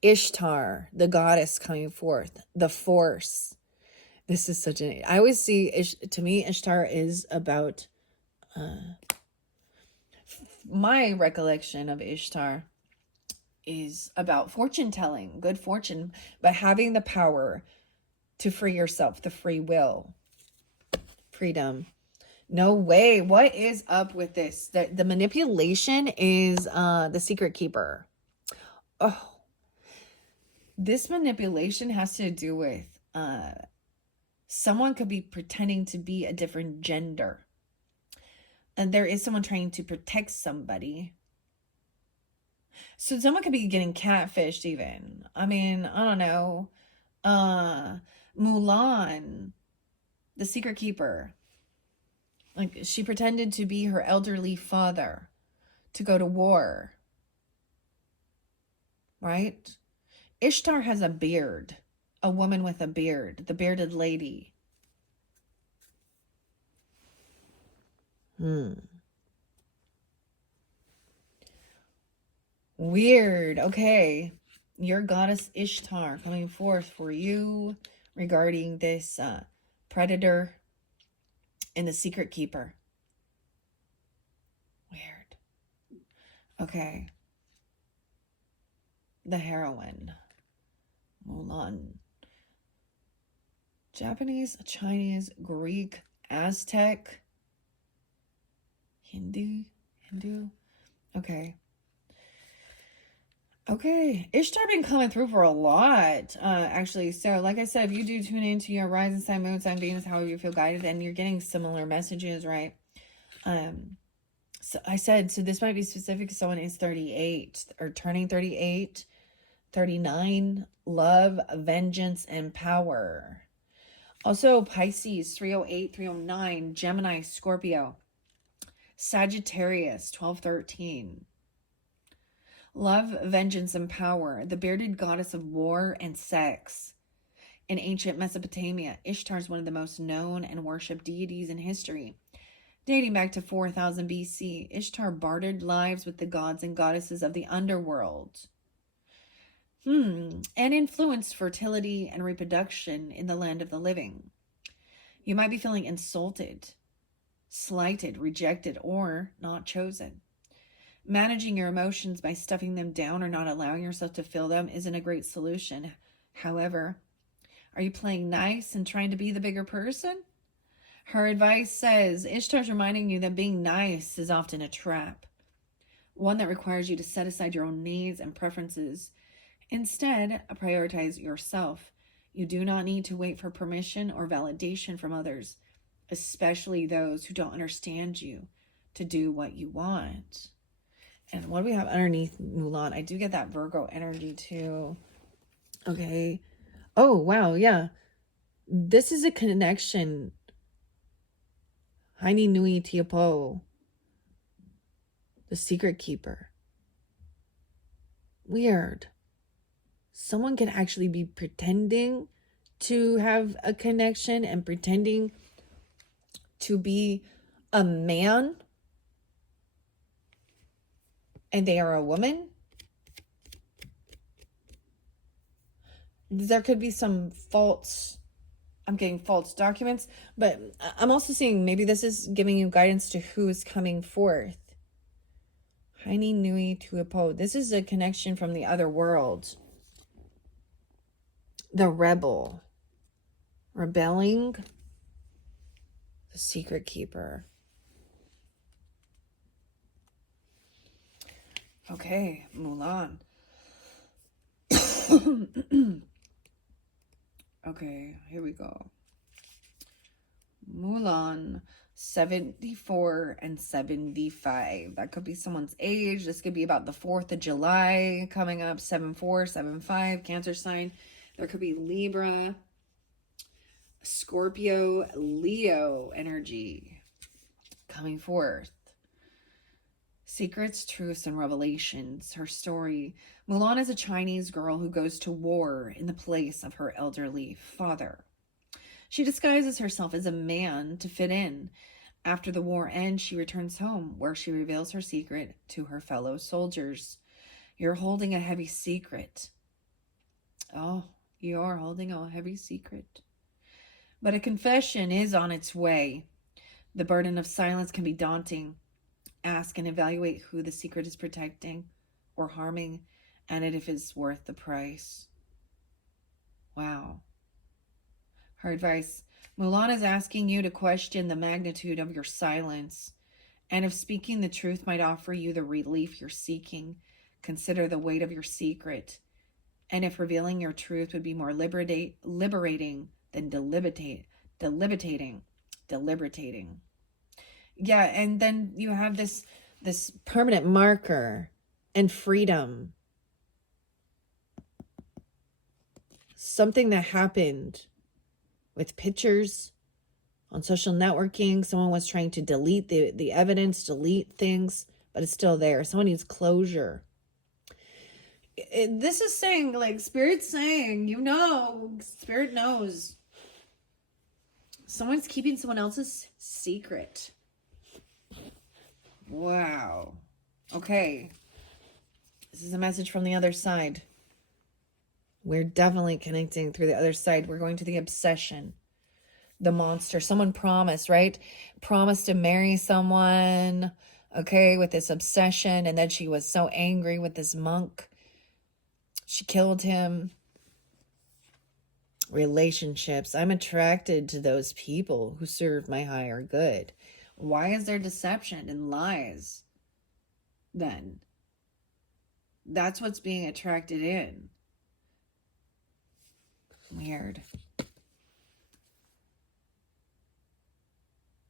Ishtar, the goddess coming forth, the force. This is such an... I always see, to me, Ishtar is about... my recollection of Ishtar is about fortune telling, good fortune, but having the power to free yourself, the free will, freedom. No way. What is up with this? The manipulation is the secret keeper. Oh, this manipulation has to do with someone could be pretending to be a different gender. And there is someone trying to protect somebody. So someone could be getting catfished even. I mean, I don't know. Mulan, the secret keeper. Like, she pretended to be her elderly father to go to war. Right? Ishtar has a beard. A woman with a beard. The bearded lady. Weird. Okay. Your goddess Ishtar coming forth for you regarding this predator and the secret keeper. Weird. Okay. The heroine. Mulan. Japanese, Chinese, Greek, Aztec, Hindu. Okay. Okay, Ishtar been coming through for a lot, actually. So, like I said, if you do tune into your rising sign, moon sign, Venus, however you feel guided, and you're getting similar messages, right? So I said, so this might be specific. Someone is 38 or turning 38, 39, love, vengeance, and power. Also, Pisces, 308, 309, Gemini, Scorpio, Sagittarius, 1213. Love, vengeance, and power, the bearded goddess of war and sex. In ancient Mesopotamia, Ishtar is one of the most known and worshipped deities in history. Dating back to 4000 BC, Ishtar bartered lives with the gods and goddesses of the underworld. And influenced fertility and reproduction in the land of the living. You might be feeling insulted, slighted, rejected, or not chosen. Managing your emotions by stuffing them down or not allowing yourself to feel them isn't a great solution. However, are you playing nice and trying to be the bigger person? Her advice says, Ishtar's reminding you that being nice is often a trap, one that requires you to set aside your own needs and preferences. Instead, prioritize yourself. You do not need to wait for permission or validation from others, especially those who don't understand you, to do what you want. And what do we have underneath Mulan? I do get that Virgo energy too. Okay. Oh, wow. Yeah. This is a connection. Haini Nui Tiapo, the secret keeper. Weird. Someone can actually be pretending to have a connection and pretending to be a man, and they are a woman. There could be some false, I'm getting false documents, but I'm also seeing maybe this is giving you guidance to who is coming forth. Haini Nui Tuapo. This is a connection from the other world. The rebel. Rebelling. The secret keeper. Okay, Mulan. Okay, here we go. Mulan, 74 and 75. That could be someone's age. This could be about the 4th of July coming up. 74, 75, Cancer sign. There could be Libra, Scorpio, Leo energy coming forth. Secrets, truths, and revelations. Her story. Mulan is a Chinese girl who goes to war in the place of her elderly father. She disguises herself as a man to fit in. After the war ends, she returns home, where she reveals her secret to her fellow soldiers. You're holding a heavy secret. Oh, you are holding a heavy secret. But a confession is on its way. The burden of silence can be daunting. Ask and evaluate who the secret is protecting or harming, and if it's worth the price. Wow. Her advice. Mulan is asking you to question the magnitude of your silence, and if speaking the truth might offer you the relief you're seeking, consider the weight of your secret, and if revealing your truth would be more liberating than deliberating. Yeah, and then you have this permanent marker and freedom. Something that happened with pictures on social networking. Someone was trying to delete the evidence, delete things, but it's still there. Someone needs closure. This is saying, like, Spirit's saying, Spirit knows. Someone's keeping someone else's secret. Wow. Okay. This is a message from the other side. We're definitely connecting through the other side. We're going to the obsession. The monster. Someone promised, right? Promised to marry someone, okay, with this obsession. And then she was so angry with this monk. She killed him. Relationships. I'm attracted to those people who serve my higher good. Why is there deception and lies then? That's what's being attracted in. Weird.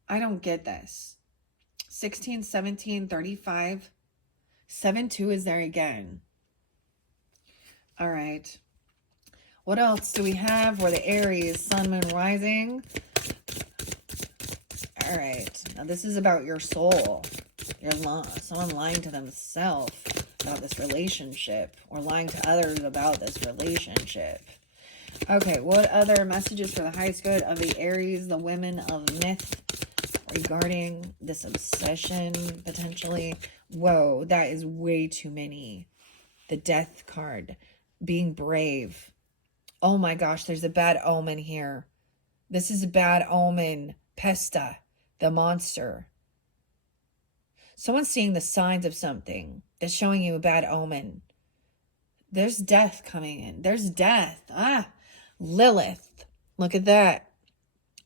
I don't get this. 16, 17, 35. 7-2 is there again. All right. What else do we have? For the Aries, Sun, Moon, Rising. All right. Now this is about your soul. Someone lying to themselves about this relationship, or lying to others about this relationship. Okay, what other messages for the highest good of the Aries, the women of myth, regarding this obsession, potentially? Whoa, that is way too many. The Death card. Being brave. Oh my gosh, there's a bad omen here. This is a bad omen. Pesta, the monster. Someone's seeing the signs of something that's showing you a bad omen. There's death coming in. There's death. Lilith. Look at that.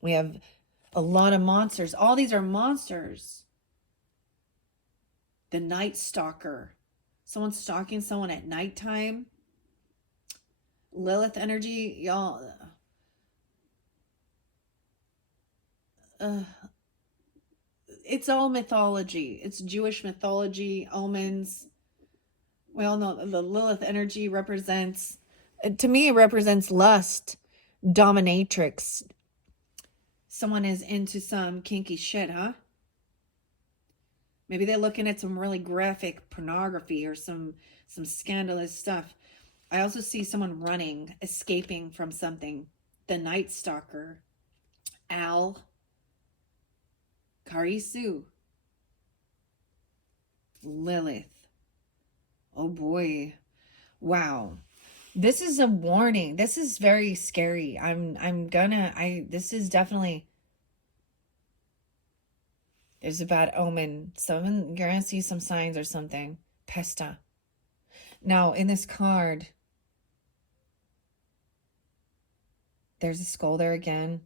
We have a lot of monsters. All these are monsters. The Night Stalker. Someone's stalking someone at nighttime. Lilith energy, y'all. Uh, it's all mythology. It's Jewish mythology, omens. We all know the Lilith energy represents, to me, it represents lust, dominatrix. Someone is into some kinky shit, huh? Maybe they're looking at some really graphic pornography or some scandalous stuff. I also see someone running, escaping from something. The Night Stalker, Al, Karisu, Lilith. Oh boy. Wow. This is a warning. This is very scary. This is definitely, there's a bad omen. You're gonna see some signs or something. Pesta. Now, in this card, there's a skull there again.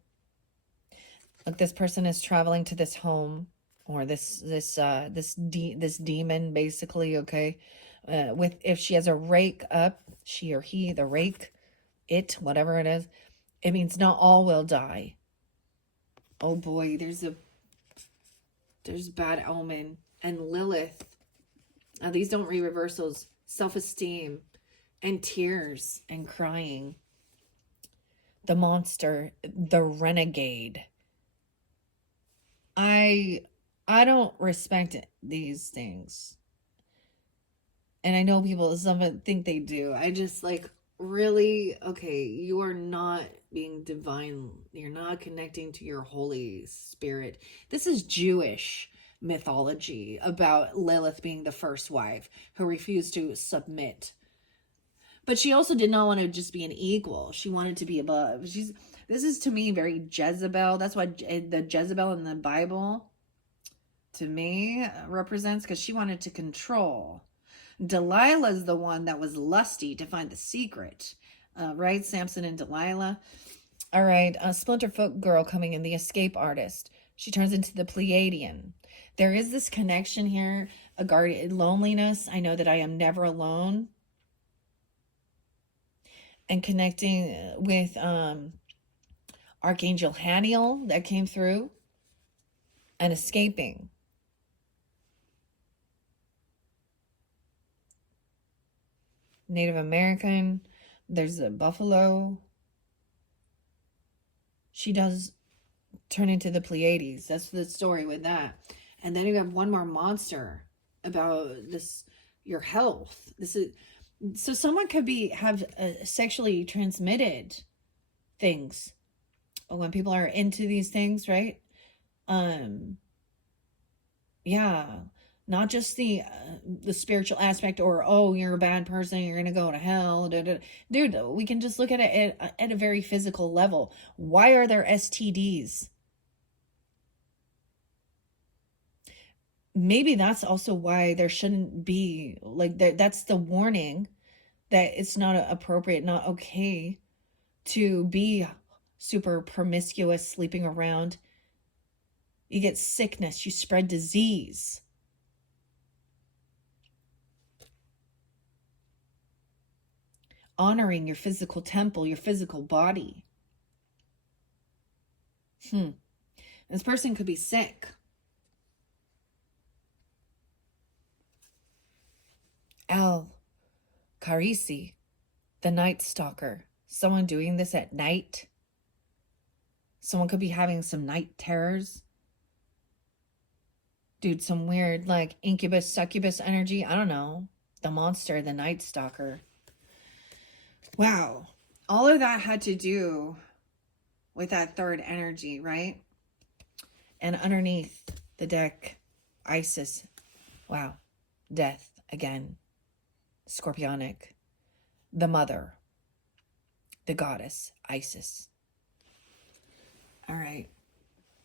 Look, this person is traveling to this home, or this demon, basically, okay? With, if she has a rake up, she or he, the rake, it, whatever it is, it means not all will die. Oh boy, there's bad omen. And Lilith. Now, these don't read reversals. Self-esteem and tears and crying. The monster, the renegade. I don't respect these things. And I know people, some think they do. I just like, really, okay, you are not being divine. You're not connecting to your Holy Spirit. This is Jewish mythology about Lilith being the first wife who refused to submit. But she also did not want to just be an equal. She wanted to be above. This is, to me, very Jezebel. That's why the Jezebel in the Bible, to me, represents, because she wanted to control. Delilah's the one that was lusty to find the secret, right? Samson and Delilah. All right, a Splinterfoot girl coming in, the escape artist. She turns into the Pleiadian. There is this connection here, a guardian, loneliness. I know that I am never alone. And connecting with Archangel Haniel that came through, and escaping. Native American. There's a buffalo. She does turn into the Pleiades. That's the story with that. And then you have one more monster about this, your health. This is, so someone could have sexually transmitted things when people are into these things, right? Yeah, not just the spiritual aspect, or, oh, you're a bad person, you're gonna go to hell. Dude, we can just look at it at a very physical level. Why are there STDs? Maybe that's also why there shouldn't be, like, that's the warning, that it's not appropriate, not okay to be super promiscuous, sleeping around. You get sickness, you spread disease. Honoring your physical temple, your physical body. This person could be sick. Al Karisi, the Night Stalker. Someone doing this at night. Someone could be having some night terrors. Dude, some weird, like, incubus, succubus energy. I don't know. The monster, the Night Stalker. Wow. All of that had to do with that third energy, right? And underneath the deck, Isis. Wow. Death again. Scorpionic. The mother. The goddess, Isis. All right.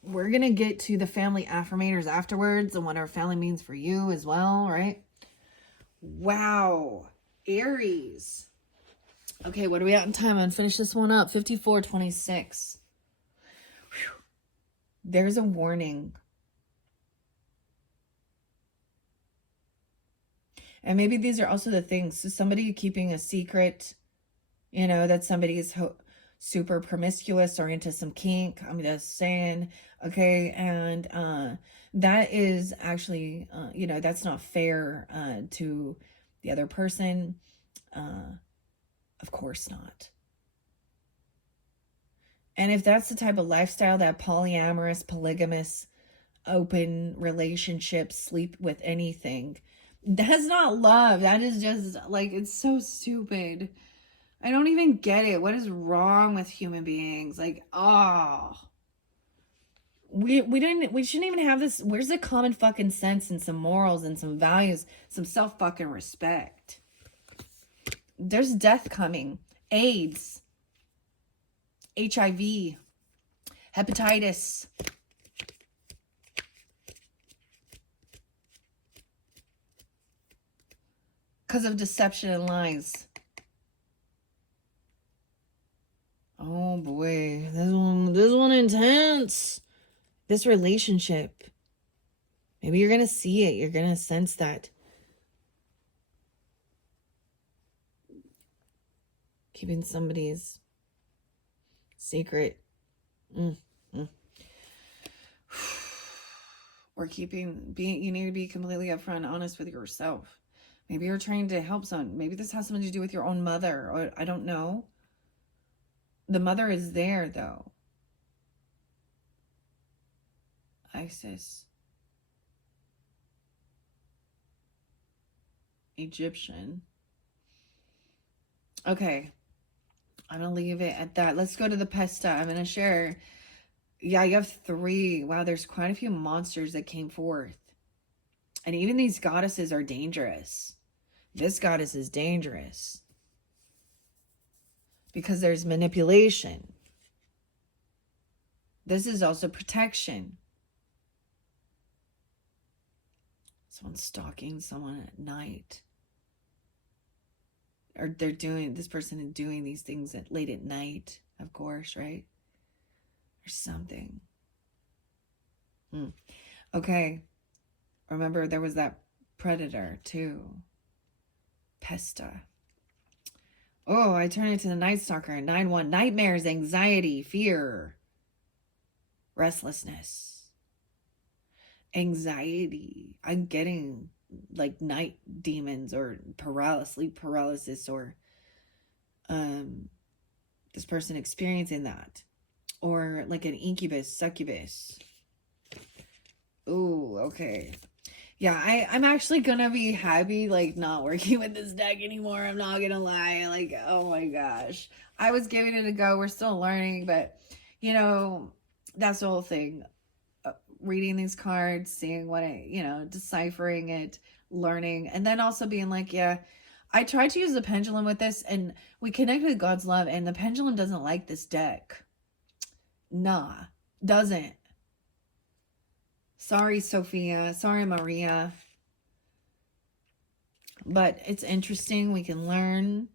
We're going to get to the family affirmators afterwards, and what our family means for you as well, right? Wow. Aries. Okay, what are we at in time? I'm going to finish this one up. 54:26. There's a warning. And maybe these are also the things. So somebody keeping a secret, You know, that somebody's super promiscuous or into some kink. I'm just saying, okay, and that is actually, you know, that's not fair to the other person. Of course not. And if that's the type of lifestyle, that polyamorous, polygamous, open relationships, sleep with anything, that's not love. That is just like, it's so stupid. I don't even get it. What is wrong with human beings? Like, oh, we shouldn't even have this. Where's the common fucking sense and some morals and some values, some self fucking respect? There's death coming. AIDS, HIV, hepatitis. Because of deception and lies. Oh boy, this one intense. This relationship. Maybe you're gonna see it. You're gonna sense that. Keeping somebody's secret. Or you need to be completely upfront and honest with yourself. Maybe you're trying to help someone. Maybe this has something to do with your own mother, or I don't know. The mother is there though. Isis. Egyptian. Okay. I'm going to leave it at that. Let's go to the Pesta. I'm going to share. Yeah, you have 3. Wow, there's quite a few monsters that came forth. And even these goddesses are dangerous. This goddess is dangerous. Because there's manipulation. This is also protection. Someone's stalking someone at night. Or this person is doing these things late at night, of course, right? Or something. Okay. Remember, there was that predator, too. Pesta. Oh, I turn into the Night Stalker. 9-1. Nightmares, anxiety, fear, restlessness, anxiety. I'm getting like night demons or sleep paralysis, or this person experiencing that, or like an incubus, succubus. Oh, okay. Yeah, I'm actually gonna be happy, like, not working with this deck anymore. I'm not gonna lie. Like, oh my gosh. I was giving it a go. We're still learning, but, you know, that's the whole thing. Reading these cards, seeing what deciphering it, learning, and then also being like, yeah, I tried to use the pendulum with this, and we connected with God's love, and the pendulum doesn't like this deck. Nah, doesn't. Sorry, Sophia. Sorry, Maria. But it's interesting. We can learn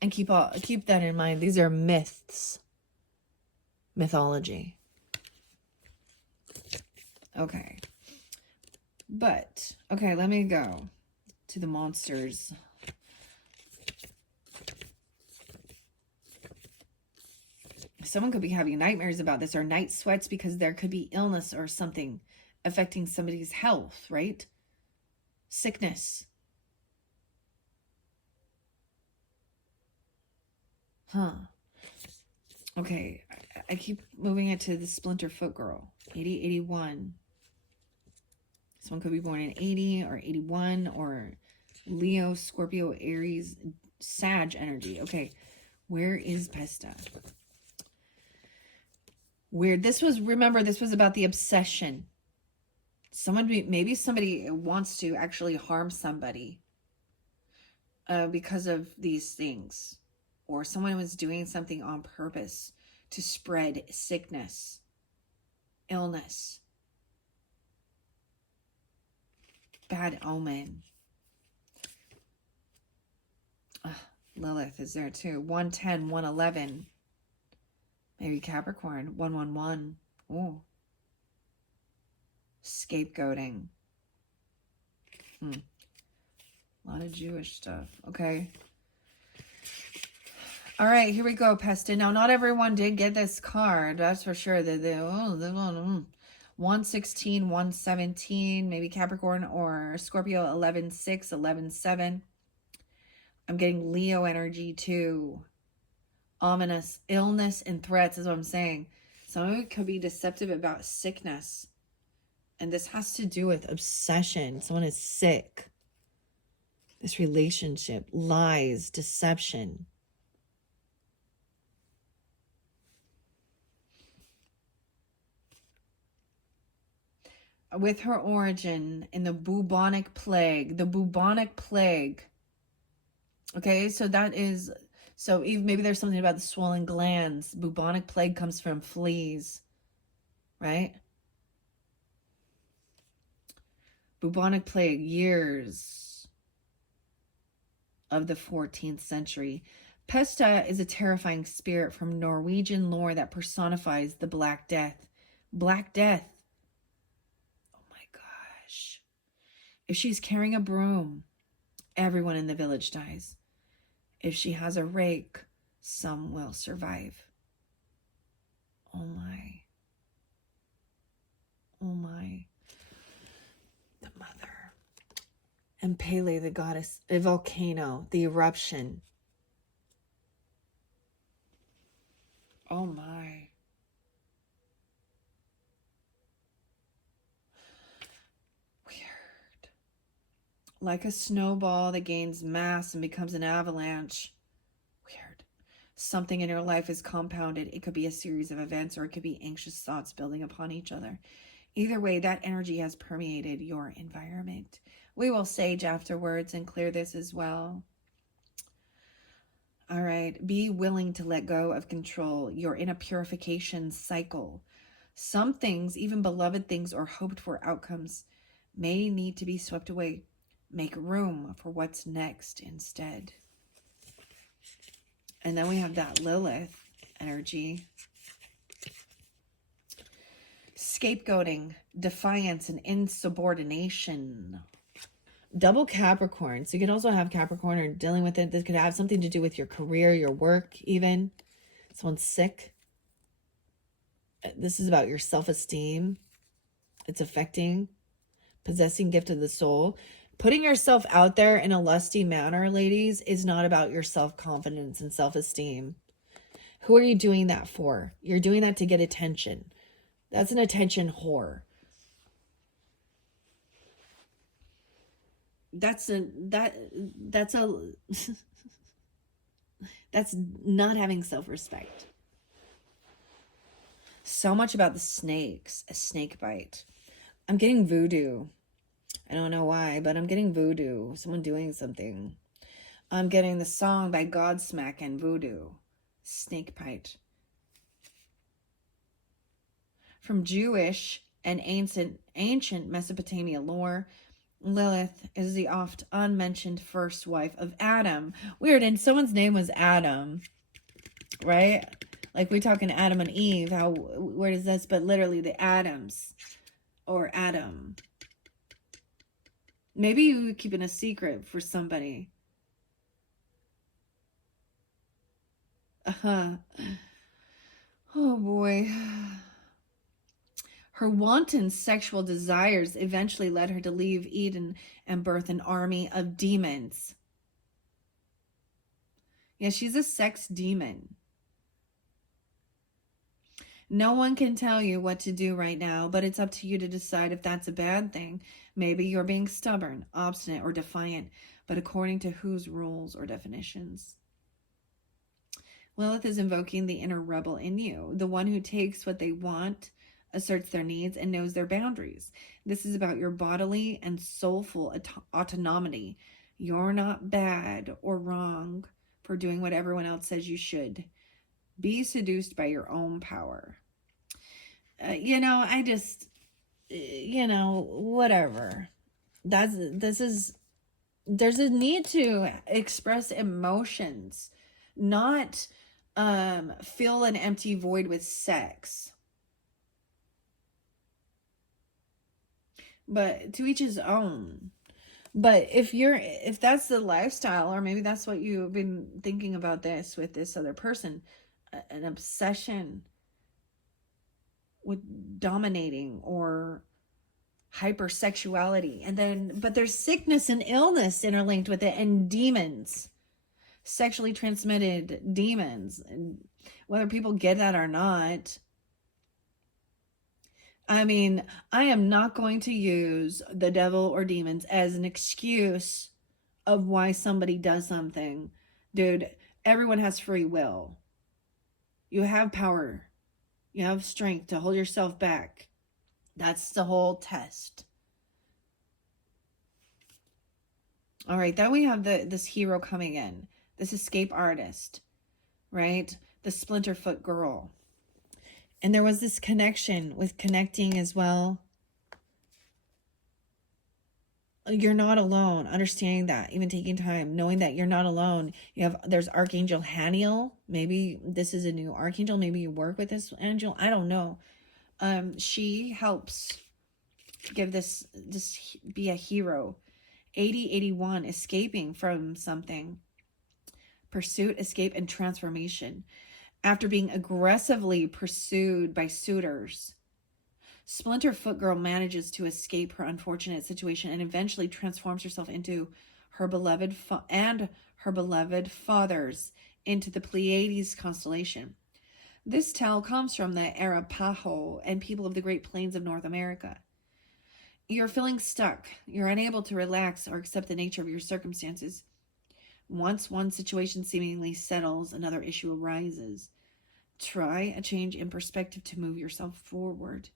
and keep that in mind. These are myths. Mythology. Okay. But, okay, let me go to the monsters. Someone could be having nightmares about this, or night sweats, because there could be illness or something affecting somebody's health, right? Sickness. Huh. Okay, I keep moving it to the Splinter Foot Girl. 80, 81. Someone could be born in 80 or 81, or Leo, Scorpio, Aries, Sag energy. Okay, where is Pesta? Weird. Remember, this was about the obsession. Maybe somebody wants to actually harm somebody because of these things. Or someone was doing something on purpose to spread sickness, illness. Bad omen. Lilith is there too. 110, 111. Maybe Capricorn. 111. Ooh. Scapegoating. A lot of Jewish stuff. Okay. All right, here we go, Peston. Now, not everyone did get this card. That's for sure. The 116, 117, maybe Capricorn or Scorpio 11-6, 11-7. I'm getting Leo energy too. Ominous illness and threats is what I'm saying. Some of it could be deceptive about sickness. And this has to do with obsession. Someone is sick. This relationship, lies, deception. With her origin in the bubonic plague. The bubonic plague. Okay, so that is... So even maybe there's something about the swollen glands. Bubonic plague comes from fleas. Right? Bubonic plague, years of the 14th century. Pesta is a terrifying spirit from Norwegian lore that personifies the Black Death. Black Death. Oh my gosh. If she's carrying a broom, everyone in the village dies. If she has a rake, some will survive. Oh my. Oh my. The mother. And Pele, the goddess, a volcano, the eruption. Oh my. Weird. Like a snowball that gains mass and becomes an avalanche. Weird. Something in your life is compounded. It could be a series of events or it could be anxious thoughts building upon each other. Either way, that energy has permeated your environment. We will sage afterwards and clear this as well. All right. Be willing to let go of control. You're in a purification cycle. Some things, even beloved things or hoped for outcomes, may need to be swept away. Make room for what's next instead. And then we have that Lilith energy. Scapegoating, defiance, and insubordination. Double Capricorn. So you can also have Capricorn or dealing with it. This could have something to do with your career, your work even. Someone's sick. This is about your self-esteem. It's affecting. Possessing gift of the soul. Putting yourself out there in a lusty manner, ladies, is not about your self-confidence and self-esteem. Who are you doing that for? You're doing that to get attention. That's an attention whore. That's not having self-respect. So much about the snakes, a snake bite. I'm getting voodoo. I don't know why, but I'm getting voodoo. Someone doing something. I'm getting the song by Godsmack and voodoo. Snake bite. From Jewish and ancient Mesopotamia lore, Lilith is the oft unmentioned first wife of Adam. Weird, and someone's name was Adam, right? Like we talking Adam and Eve, how where is this? But literally the Adams or Adam. Maybe you were keeping a secret for somebody. Oh boy. Her wanton sexual desires eventually led her to leave Eden and birth an army of demons. Yeah, she's a sex demon. No one can tell you what to do right now, but it's up to you to decide if that's a bad thing. Maybe you're being stubborn, obstinate, or defiant, but according to whose rules or definitions? Lilith is invoking the inner rebel in you, the one who takes what they want, asserts their needs, and knows their boundaries. This is about your bodily and soulful autonomy. You're not bad or wrong for doing what everyone else says you should. Be seduced by your own power. I just, whatever. There's a need to express emotions, not fill an empty void with sex. But to each his own. But if that's the lifestyle, or maybe that's what you've been thinking about this with this other person, an obsession with dominating or hypersexuality, and then but there's sickness and illness interlinked with it, and demons, sexually transmitted demons, and whether people get that or not. I mean, I am not going to use the devil or demons as an excuse of why somebody does something. Dude, everyone has free will. You have power. You have strength to hold yourself back. That's the whole test. All right, then we have this hero coming in. This escape artist, right? The Splinterfoot girl. And there was this connection with connecting as well. You're not alone. Understanding that, even taking time, knowing that you're not alone. There's Archangel Haniel. Maybe this is a new archangel. Maybe you work with this angel. I don't know. She helps give this be a hero. 8081, escaping from something. Pursuit, escape, and transformation. After being aggressively pursued by suitors, Splinterfoot girl manages to escape her unfortunate situation and eventually transforms herself into her beloved her beloved fathers into the Pleiades constellation. This tale comes from the Arapaho and people of the Great Plains of North America. You're feeling stuck. You're unable to relax or accept the nature of your circumstances. Once one situation seemingly settles, another issue arises. Try a change in perspective to move yourself forward.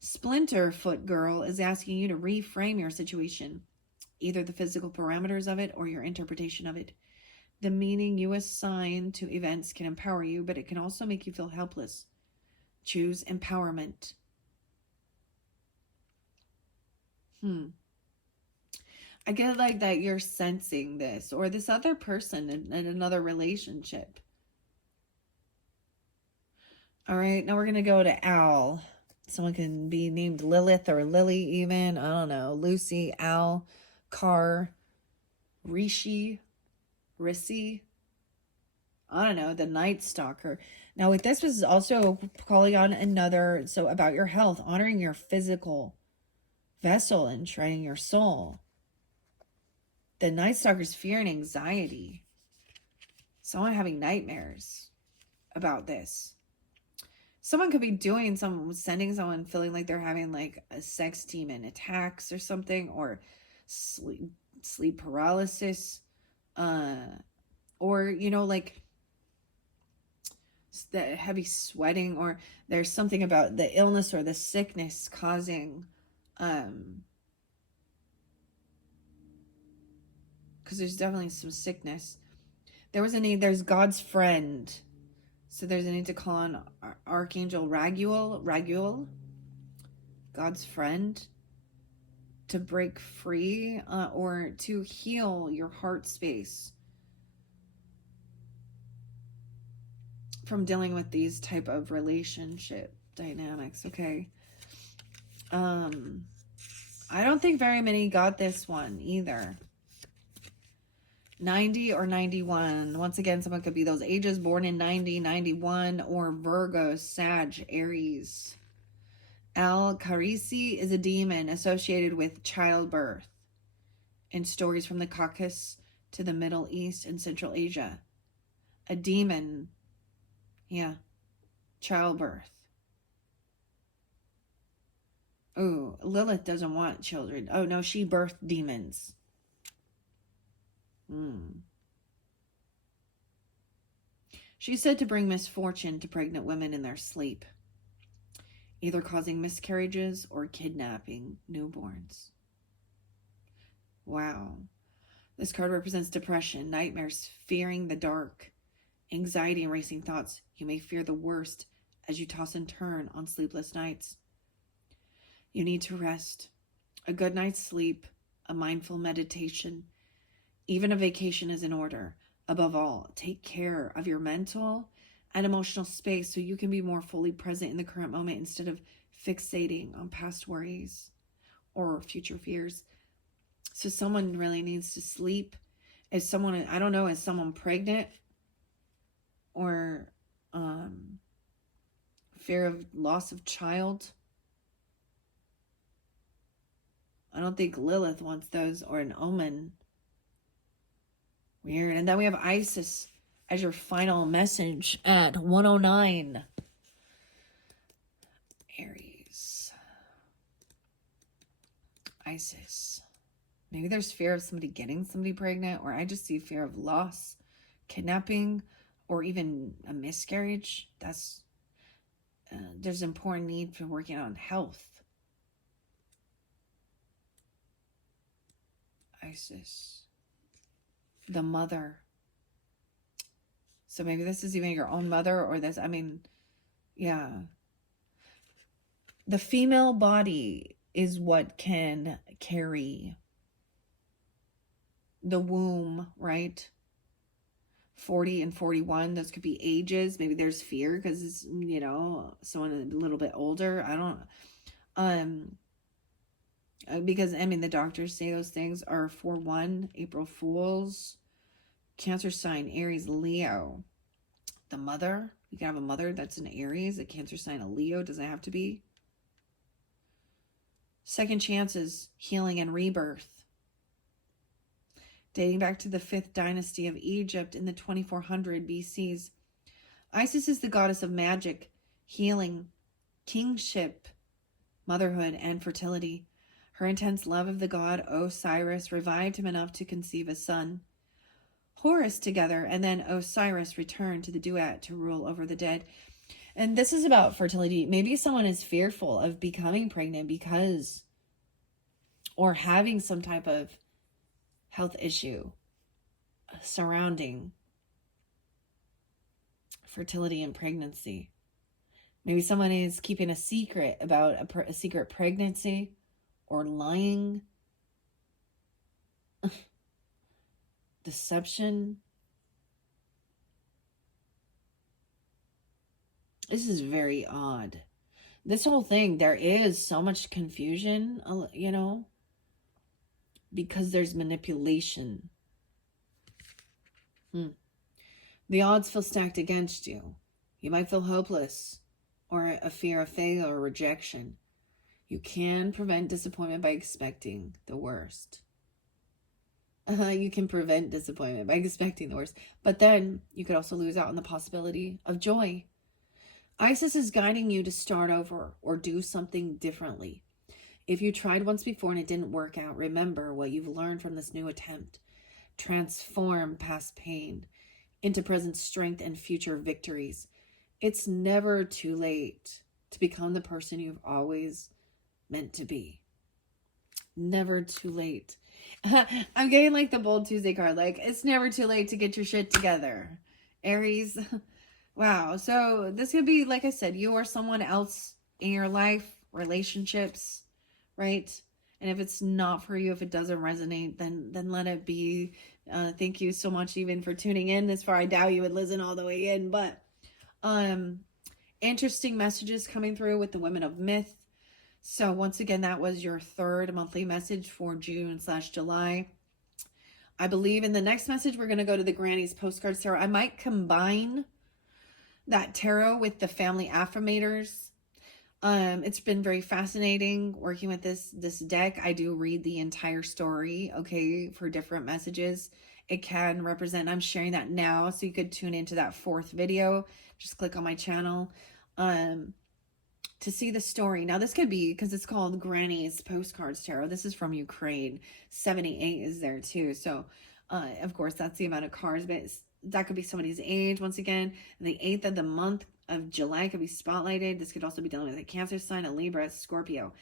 Splinterfoot girl is asking you to reframe your situation, either the physical parameters of it or your interpretation of it. The meaning you assign to events can empower you, but it can also make you feel helpless. Choose empowerment. I get like that you're sensing this, or this other person in another relationship. All right, now we're going to go to Al. Someone can be named Lilith or Lily even. I don't know. Lucy, Al, Car, Rishi, Rissy. I don't know. The Night Stalker. Now with this was also calling on another. So about your health, honoring your physical vessel and training your soul. The Night Stalker's fear and anxiety. Someone having nightmares about this. Someone could be sending someone feeling like they're having like a sex demon attacks or something, or sleep paralysis, or like the heavy sweating, or there's something about the illness or the sickness causing, because there's definitely some sickness. There's God's friend. So there's a need to call on Archangel Raguel, God's friend, to break free or to heal your heart space from dealing with these type of relationship dynamics, okay? I don't think very many got this one either. 90 or 91. Once again, someone could be those ages, born in 90, 91, or Virgo, Sag, Aries. Al Karisi is a demon associated with childbirth in stories from the Caucasus to the Middle East and Central Asia. A demon, childbirth. Ooh, Lilith doesn't want children. Oh no, she birthed demons. She's said to bring misfortune to pregnant women in their sleep, either causing miscarriages or kidnapping newborns. Wow. This card represents depression, nightmares, fearing the dark, anxiety and racing thoughts. You may fear the worst as you toss and turn on sleepless nights. You need to rest. A good night's sleep, a mindful meditation, even a vacation is in order. Above all, take care of your mental and emotional space so you can be more fully present in the current moment instead of fixating on past worries or future fears. So someone really needs to sleep. Is someone, I don't know, is someone pregnant, or fear of loss of child? I don't think Lilith wants those, or an omen. Weird. And then we have Isis as your final message at 109. Aries. Isis. Maybe there's fear of somebody getting somebody pregnant, or I just see fear of loss, kidnapping, or even a miscarriage. There's important need for working on health. Isis. The mother. So maybe this is even your own mother, or this, I mean, yeah. The female body is what can carry the womb, right? 40 and 41, those could be ages. Maybe there's fear because it's, someone a little bit older. I don't, because I mean, the doctors say those things are for one, April Fools, Cancer sign, Aries, Leo. The mother, you can have a mother that's an Aries, a Cancer sign, a Leo, doesn't have to be. Second chances, healing and rebirth. Dating back to the 5th dynasty of Egypt in the 2400 BCs. Isis is the goddess of magic, healing, kingship, motherhood, and fertility. Her intense love of the god Osiris revived him enough to conceive a son. Horus together, and then Osiris returned to the duet to rule over the dead. And this is about fertility. Maybe someone is fearful of becoming pregnant because, or having some type of health issue surrounding fertility and pregnancy. Maybe someone is keeping a secret about a secret pregnancy, or lying, deception. This is very odd. This whole thing, there is so much confusion, because there's manipulation. The odds feel stacked against you. You might feel hopeless, or a fear of failure or rejection. You can prevent disappointment by expecting the worst. You can prevent disappointment by expecting the worst. But then you could also lose out on the possibility of joy. Isis is guiding you to start over or do something differently. If you tried once before and it didn't work out, remember what you've learned from this new attempt. Transform past pain into present strength and future victories. It's never too late to become the person you've always meant to be. Never too late. I'm getting like the Bold Tuesday card. Like, it's never too late to get your shit together. Aries. Wow. So this could be, like I said, you or someone else in your life, relationships, right? And if it's not for you, if it doesn't resonate, then let it be. Thank you so much even for tuning in this far. I doubt you would listen all the way in, but interesting messages coming through with the Women of Myth. So once again, that was your 3rd monthly message for June/July. I believe in the next message, we're going to go to the Granny's Postcards Tarot. I might combine that tarot with the Family Affirmators. It's been very fascinating working with this deck. I do read the entire story, okay, for different messages. It can represent, I'm sharing that now, so you could tune into that 4th video. Just click on my channel to see the story. Now, this could be, because it's called Granny's Postcards Tarot. This is from Ukraine. 78 is there too. So, of course, that's the amount of cards, but that could be somebody's age once again. And the 8th of the month of July could be spotlighted. This could also be dealing with a Cancer sign, a Libra, a Scorpio.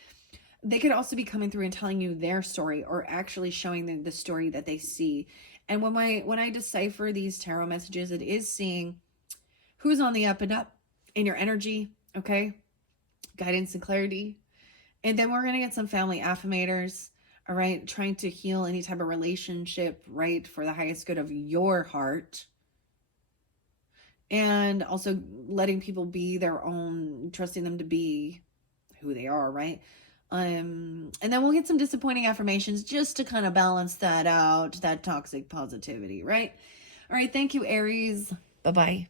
They could also be coming through and telling you their story, or actually showing the story that they see. And when I decipher these tarot messages, it is seeing who's on the up and up in your energy, okay? Guidance and clarity. And then we're going to get some family affirmators, all right? Trying to heal any type of relationship, right? For the highest good of your heart. And also letting people be their own, trusting them to be who they are, right? And then we'll get some disappointing affirmations just to kind of balance that out, that toxic positivity, right? All right. Thank you, Aries. Bye-bye.